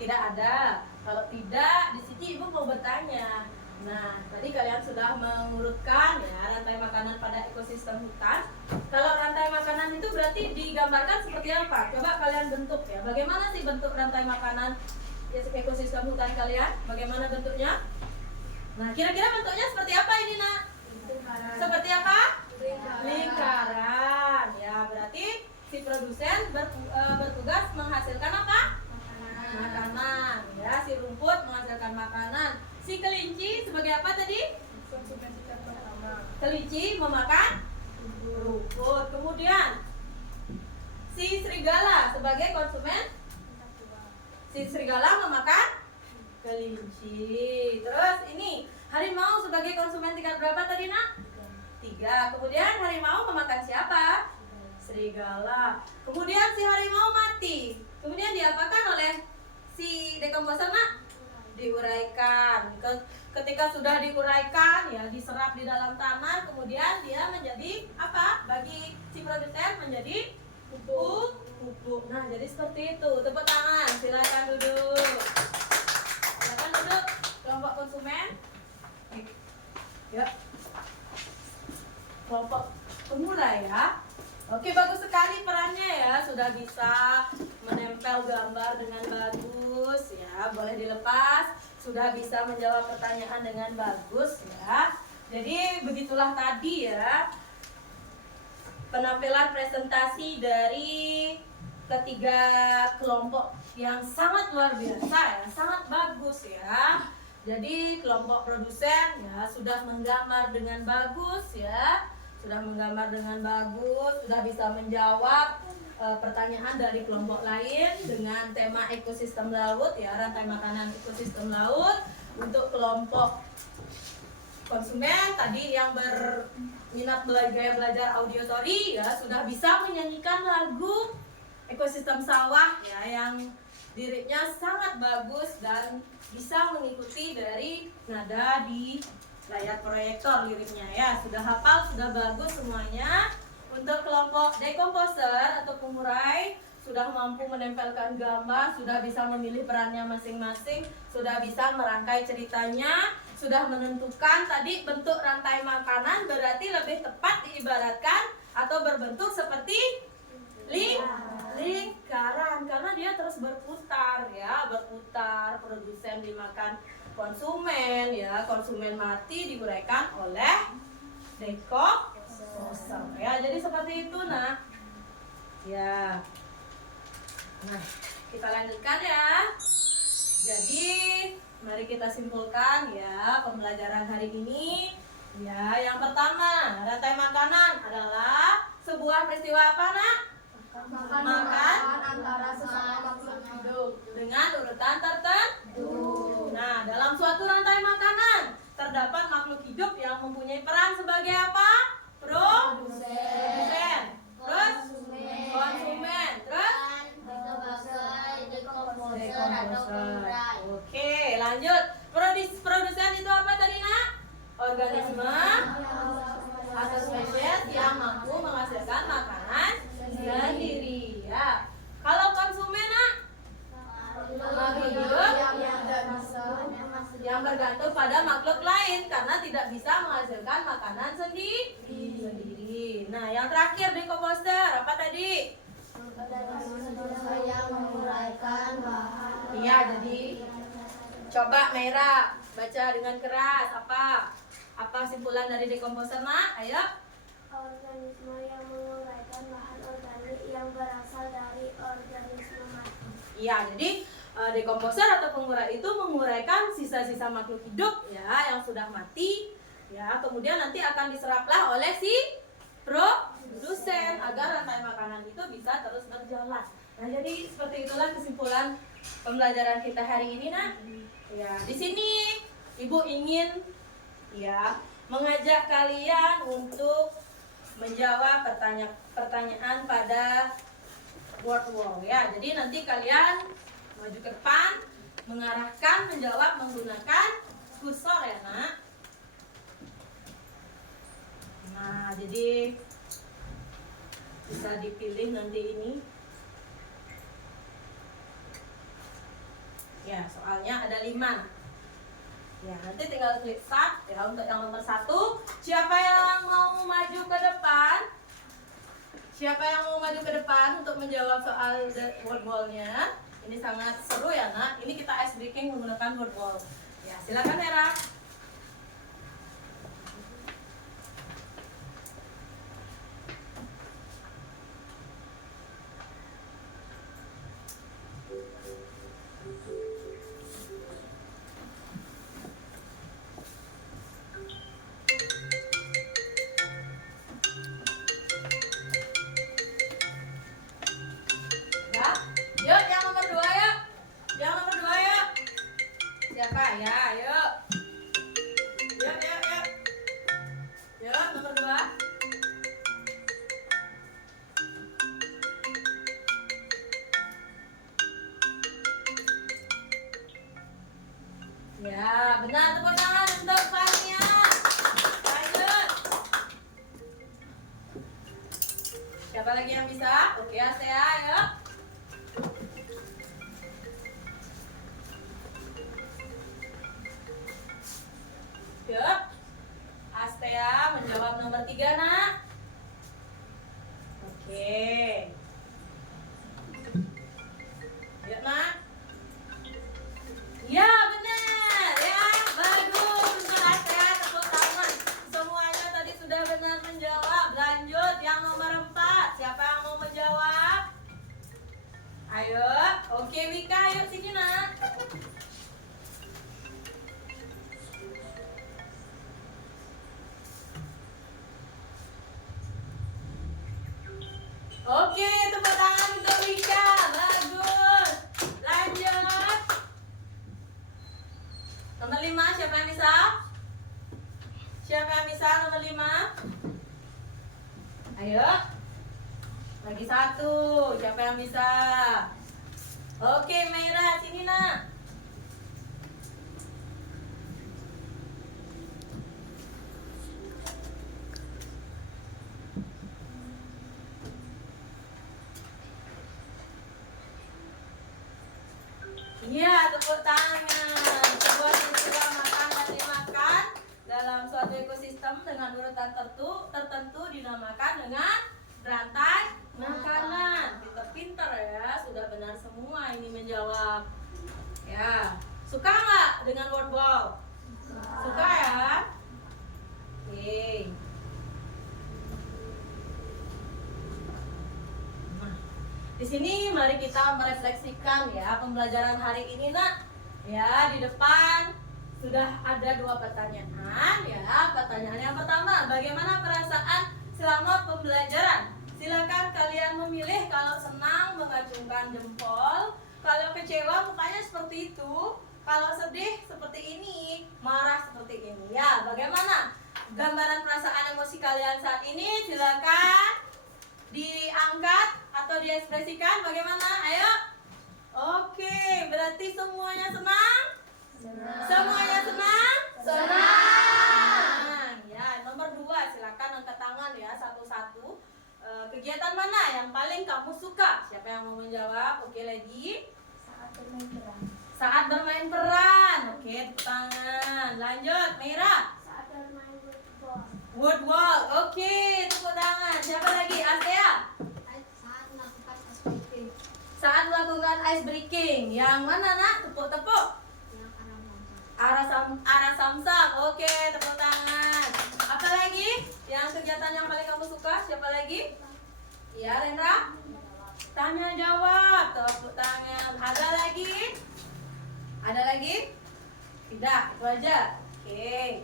Tidak ada. Kalau tidak, di sini Ibu mau bertanya. Nah, tadi kalian sudah mengurutkan ya rantai makanan pada ekosistem hutan. Kalau rantai makanan itu berarti digambarkan seperti apa? Coba kalian bentuk ya. Bagaimana sih bentuk rantai makanan ya, ekosistem hutan kalian? Bagaimana bentuknya? Nah, kira-kira bentuknya seperti apa ini, Nak? Seperti apa? Lingkaran. Ya, berarti si produsen bertugas menghasilkan apa? Makanan. Ya, si rumput menghasilkan makanan. Si kelinci sebagai apa tadi? Konsumen tingkat pertama. Kelinci memakan rumput. Kemudian si serigala sebagai konsumen. Si serigala memakan kelinci. Terus ini harimau sebagai konsumen tingkat berapa tadi, Nak? 3. Kemudian harimau memakan siapa? Serigala. Kemudian si harimau mati. Kemudian diapakan oleh si dekomposer, Nak? Diuraikan. Ketika sudah diuraikan ya diserap di dalam tanah, kemudian dia menjadi apa? Bagi si produsen menjadi pupuk. Nah, jadi seperti itu. Tepuk tangan. Silakan duduk. Silakan duduk kelompok konsumen. Ya. Kelompok pemula ya. Oke, bagus sekali perannya ya. Sudah bisa menempel gambar dengan bagus ya. Boleh dilepas. Sudah bisa menjawab pertanyaan dengan bagus ya. Jadi begitulah tadi ya penampilan presentasi dari ketiga kelompok yang sangat luar biasa ya, sangat bagus ya. Jadi kelompok produsen ya sudah menggambar dengan bagus ya, sudah menggambar dengan bagus, sudah bisa menjawab pertanyaan dari kelompok lain dengan tema ekosistem laut ya, rantai makanan ekosistem laut. Untuk kelompok konsumen tadi yang berminat belajar audiotori ya sudah bisa menyanyikan lagu ekosistem sawah ya yang liriknya sangat bagus dan bisa mengikuti dari nada di layar proyektor liriknya ya. Sudah hafal, sudah bagus semuanya. Untuk kelompok dekomposer atau pengurai sudah mampu menempelkan gambar, sudah bisa memilih perannya masing-masing, sudah bisa merangkai ceritanya, sudah menentukan tadi bentuk rantai makanan, berarti lebih tepat diibaratkan atau berbentuk seperti lingkaran karena dia terus berputar ya, berputar. Produsen dimakan konsumen ya, konsumen mati diuraikan oleh dekomposer ya. Jadi seperti itu nah ya. Nah, kita lanjutkan ya. Jadi mari kita simpulkan ya pembelajaran hari ini ya. Yang pertama, rantai makanan adalah sebuah peristiwa apa nak? Makan antara sesama makhluk hidup dengan urutan tertentu. Nah, dalam suatu rantai makanan terdapat makhluk hidup yang mempunyai peran sebagai apa? Produsen. Terus konsumen. Terus dekomposer. Oke, lanjut. Produsen itu apa tadi nak? Organisme atau spesies yang mampu menghasilkan makanan sendiri ya. Kalau konsumen nak, makhluk hidup yang bergantung pada makhluk lain karena tidak bisa menghasilkan makanan sendiri. Nah, yang terakhir dekomposer apa tadi? yang menguraikan bahan. Iya, jadi coba Mera baca dengan keras apa simpulan dari dekomposer nak? Ayo. organisme yang menguraikan bahan organik yang berasal dari organisme mati. Iya, jadi dekomposer atau pengurai itu menguraikan sisa-sisa makhluk hidup ya yang sudah mati ya, kemudian nanti akan diseraplah oleh si produsen agar rantai makanan itu bisa terus berjalan. Nah, jadi seperti itulah kesimpulan pembelajaran kita hari ini nah. Ya, di sini Ibu ingin ya mengajak kalian untuk menjawab pertanyaan pada word wall ya. Jadi nanti kalian maju ke depan mengarahkan menjawab menggunakan kursor ya nak. Nah, jadi bisa dipilih nanti ini. Ya, soalnya ada 5. Ya, nanti tinggal klik start ya untuk yang nomor 1. Siapa yang mau maju ke depan? Siapa yang mau maju ke depan untuk menjawab soal word wall-nya? Ini sangat seru ya nak. Ini kita ice breaking menggunakan word wall. Ya, silakan Hera. Ya, yuk yang nomor 2 yuk. Yang nomor 2 yuk. Siapa ya? Yuk. Yuk. Yuk, nomor 2. Ya, benar, tepuk tangan untuk Fania. Lanjut. Siapa lagi yang bisa? Oke, Asea, yuk. Yuk. Ayo, oke Wika, ayo sini nak. Oke, tepuk tangan untuk Wika, bagus. Lanjut. Nomor 5, siapa yang bisa? Siapa yang bisa nomor 5? Ayo. Lagi 1, siapa yang bisa? Oke, Meira, sini nak. Iya, tepuk tangan. Sebuah sistem makan dan dimakan dalam suatu ekosistem dengan urutan tertentu dinamakan dengan rantai makanan. Pinter-pinter ya, sudah benar semua ini menjawab. Ya, suka nggak dengan word wall? Suka ya? Oke. Di sini mari kita merefleksikan ya pembelajaran hari ini nak. Ya, di depan sudah ada 2 pertanyaan ya. Pertanyaan yang pertama, bagaimana perasaan selama pembelajaran? Silakan kalian memilih. Kalau senang mengacungkan jempol, kalau kecewa mukanya seperti itu, kalau sedih seperti ini, marah seperti ini. Ya, bagaimana gambaran perasaan emosi kalian saat ini? Silakan diangkat atau diekspresikan. Bagaimana? Ayo. Oke, berarti semuanya senang? Semuanya senang? Senang. Ya, nomor 2, silakan angkat tangan ya satu-satu. Kegiatan mana yang paling kamu suka? Siapa yang mau menjawab? Oke, lagi. Saat bermain peran. Saat bermain peran. Oke, tepuk tangan. Lanjut, Meira. Saat bermain football. Woodwall. Oke, tepuk tangan. Siapa lagi? Astea. Saat melakukan ice breaking. Saat melakukan ice breaking. Yang mana nak? Tepuk-tepuk. Yang arah mangsa. Arah samsam. Oke, tepuk tangan. Apa lagi? Yang kegiatan yang paling kamu suka? Siapa lagi? Iya, Rendra. Tanya jawab. Tepuk tangan. Ada lagi? Ada lagi? Tidak, itu aja. Oke.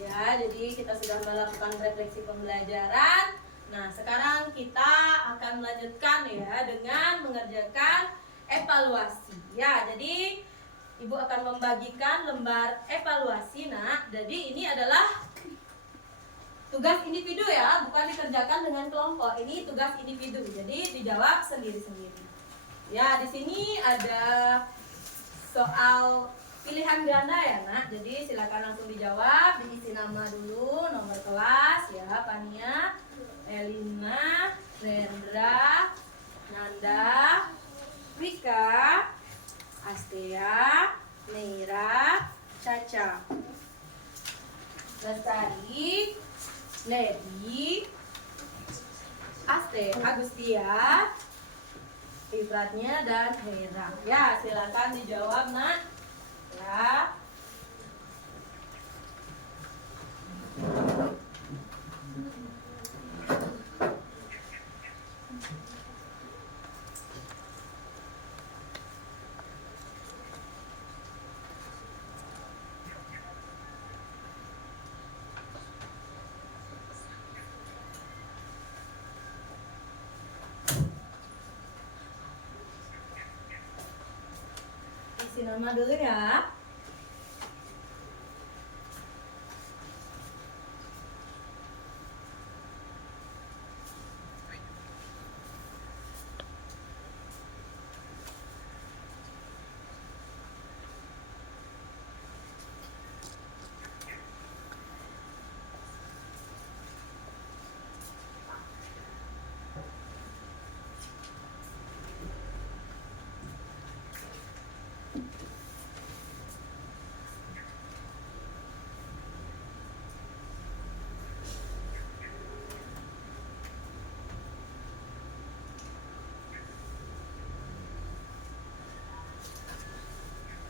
Ya, jadi kita sudah melakukan refleksi pembelajaran. Nah, sekarang kita akan melanjutkan ya dengan mengerjakan evaluasi. Ya, jadi Ibu akan membagikan lembar evaluasi, nak. Jadi ini adalah tugas individu ya, bukan dikerjakan dengan kelompok. Ini tugas individu. Jadi dijawab sendiri-sendiri. Ya, di sini ada soal pilihan ganda ya nak, jadi silakan langsung dijawab. Diisi nama dulu, nomor kelas ya, Pania, Elina, Rendra, Nanda, Wika, Astea, Meira, Caca, Lestari, Lady, Agustia, Ifratnya dan Hera. Ya, silakan dijawab nak. Ya. Isi nama dulu ya.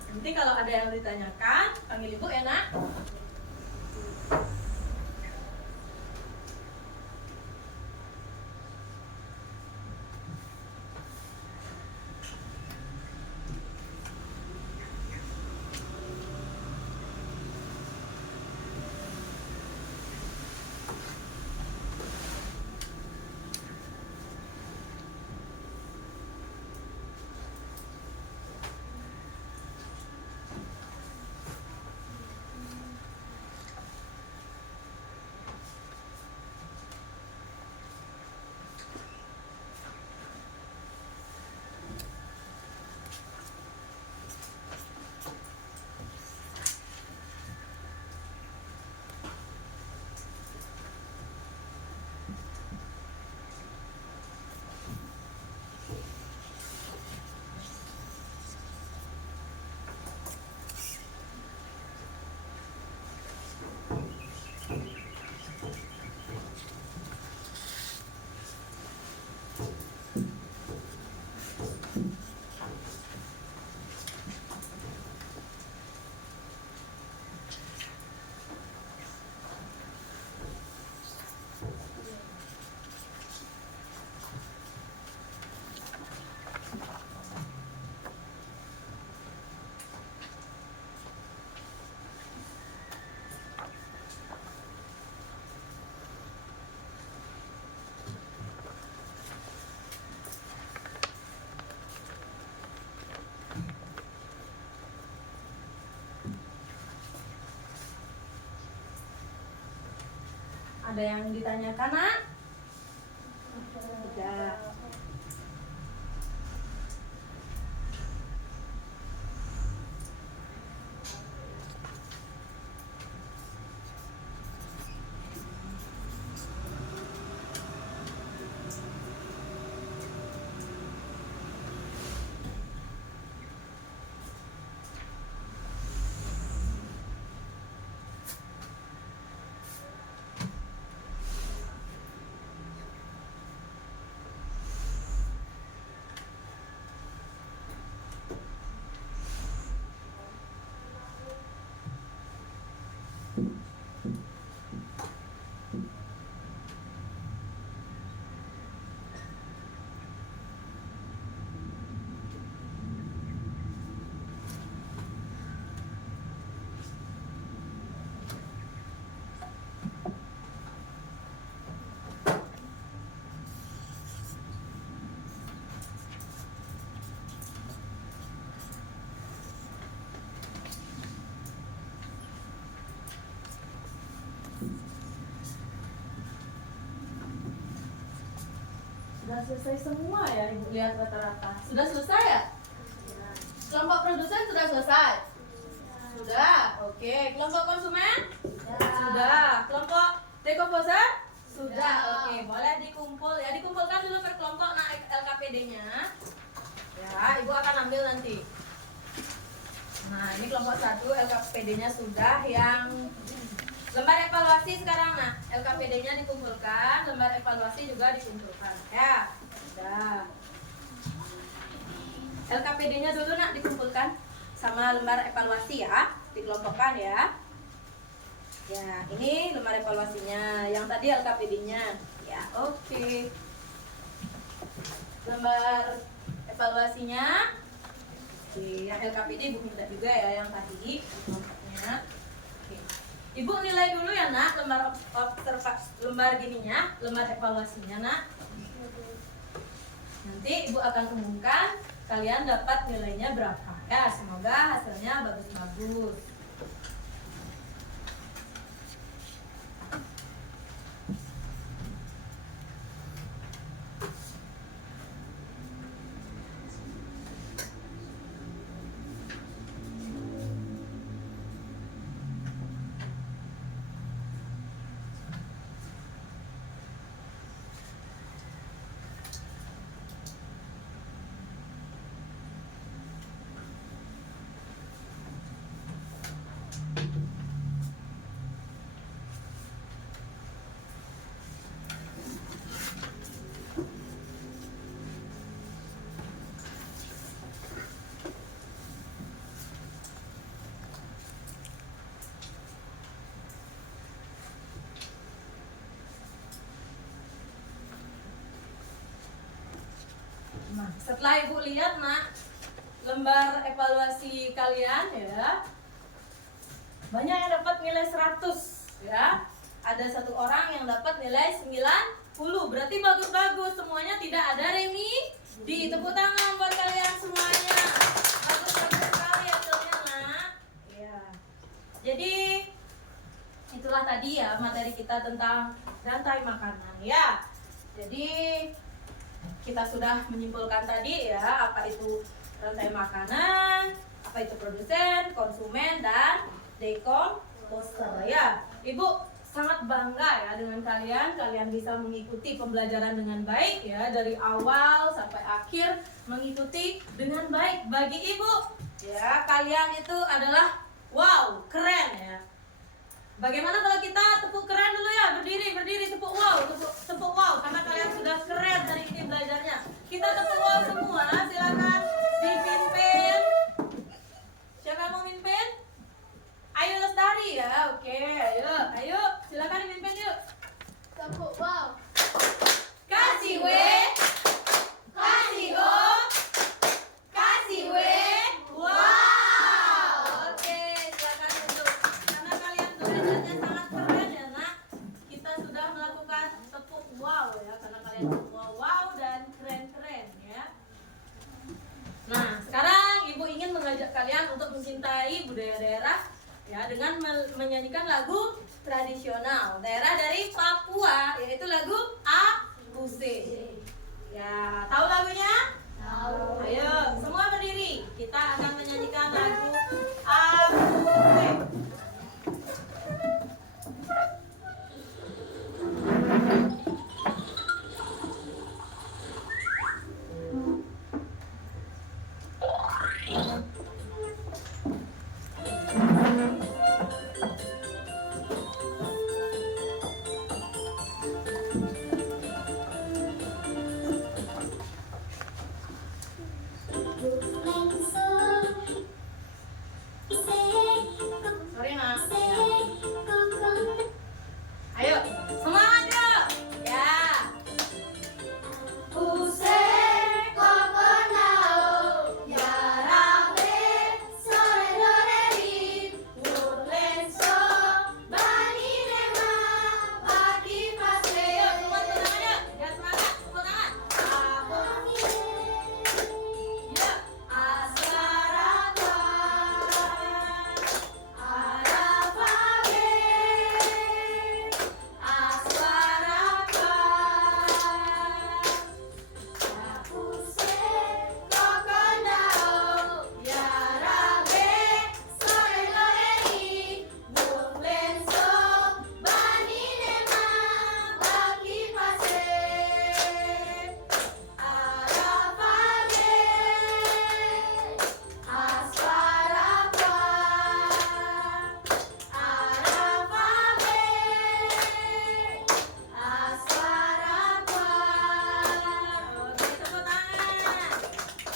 Nanti kalau ada yang ditanyakan, panggil ibu ya nak. Ada yang ditanyakan, Nak? Tidak. Sudah selesai semua ya, Ibu lihat rata-rata. Sudah selesai ya? Kelompok produsen sudah selesai? Sudah. Oke. Kelompok konsumen? Sudah. Kelompok dekomposer? Sudah. Oke. Boleh dikumpul ya. Dikumpulkan dulu per kelompok LKPD-nya. Ya, Ibu akan ambil nanti. Nah, ini kelompok 1 LKPD-nya sudah. Yang lembar evaluasi sekarang, nah LKPD-nya dikumpulkan, lembar evaluasi juga dikumpulkan. Ya, sudah. LKPD-nya dulu nak dikumpulkan sama lembar evaluasi ya, dikelompokkan ya. Ya, ini lembar evaluasinya, yang tadi LKPD-nya. Ya, oke. Lembar evaluasinya. Oke, yang LKPD Ibu minta juga ya yang tadi kelompoknya. Ibu nilai dulu ya nak, lembar gininya, lembar evaluasinya nak. Nanti Ibu akan umumkan kalian dapat nilainya berapa. Ya, semoga hasilnya bagus-bagus. Nah, setelah Ibu lihat nak lembar evaluasi kalian ya, banyak yang dapat nilai 100 ya. Ada satu orang yang dapat nilai 90, berarti bagus-bagus semuanya, tidak ada remi. Tepuk tangan buat kalian semuanya. Bagus-bagus sekali hasilnya nak. Ya. Jadi itulah tadi ya materi kita tentang rantai makanan ya. Jadi kita sudah menyimpulkan tadi ya, apa itu rantai makanan, apa itu produsen, konsumen, dan dekomposer ya. Ibu sangat bangga ya dengan kalian. Kalian bisa mengikuti pembelajaran dengan baik ya, dari awal sampai akhir mengikuti dengan baik. Bagi Ibu ya, kalian itu adalah wow, keren ya. Bagaimana kalau kita tepuk keren dulu ya, berdiri tepuk wow, tepuk wow, karena kalian sudah keren hari ini belajarnya. Kita tepuk wow semua, silakan dipimpin. Siapa yang mau mimpin? Ayo Lestari ya, oke, ayo, silakan dipimpin yuk. Tepuk wow. Kasih W, kasih O, kasih W, wow. Oke, silakan duduk. Karena kalian belajarnya sangat keren ya nak. Kita sudah melakukan tepuk wow ya, karena kalian tepuk wow dan keren-keren ya. Nah, sekarang Ibu ingin mengajak kalian untuk mencintai budaya daerah ya, dengan menyanyikan lagu tradisional daerah dari Papua, yaitu lagu Akuse. Ya, tahu lagunya? Tahu. Ayo, semua berdiri. Kita akan menyanyikan lagu Akuse. Sorry, Nak. Ayo, semangat yuk. Ya. Ayo, semua tenang aja. Jangan semangat, tepuk tangan. Ya. Oke, tepuk tangan.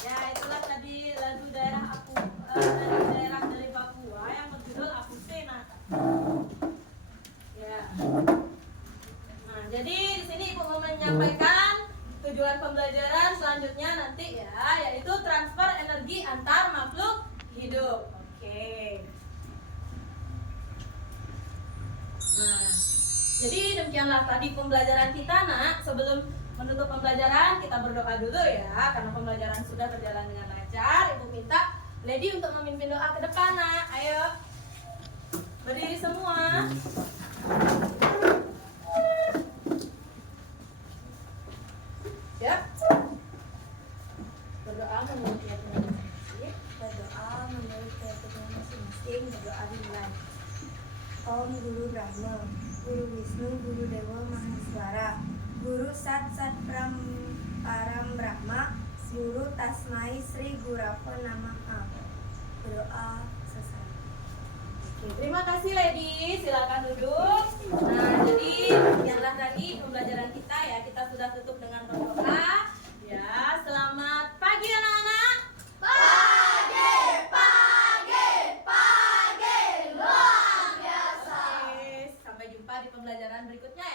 Ya, itulah tadi lagu daerah dari Papua yang berjudul Akuse Nata. Ya. Nah, jadi di sini Ibu mau menyampaikan tujuan pembelajaran selanjutnya nanti ya, yaitu transfer energi antar makhluk hidup. Oke. Nah, jadi demikianlah tadi pembelajaran kita, Nak. Sebelum menutup pembelajaran, kita berdoa dulu ya, karena pembelajaran sudah berjalan dengan lancar. Ibu minta Lady untuk memimpin doa ke depan, Nak. Ayo. Berdiri semua. Siap? Berdoa menurut keyakinan masing-masing. Berdoa menurut keyakinan masing-masing. Berdoa dimulai. Om Guru Brahma, Guru Wisnu, Guru Dewa Maheswara, Guru Sat Sat Param Brahma, Guru Tasmai Sri Gurapa Namaha. Berdoa selesai. Oke, terima kasih Lady. Silakan duduk. Nah, jadi demikianlah tadi pembelajaran kita ya. Kita sudah tutup dengan berdoa. Ya, selamat pagi anak-anak. Luar biasa. Oke, sampai jumpa di pembelajaran berikutnya ya.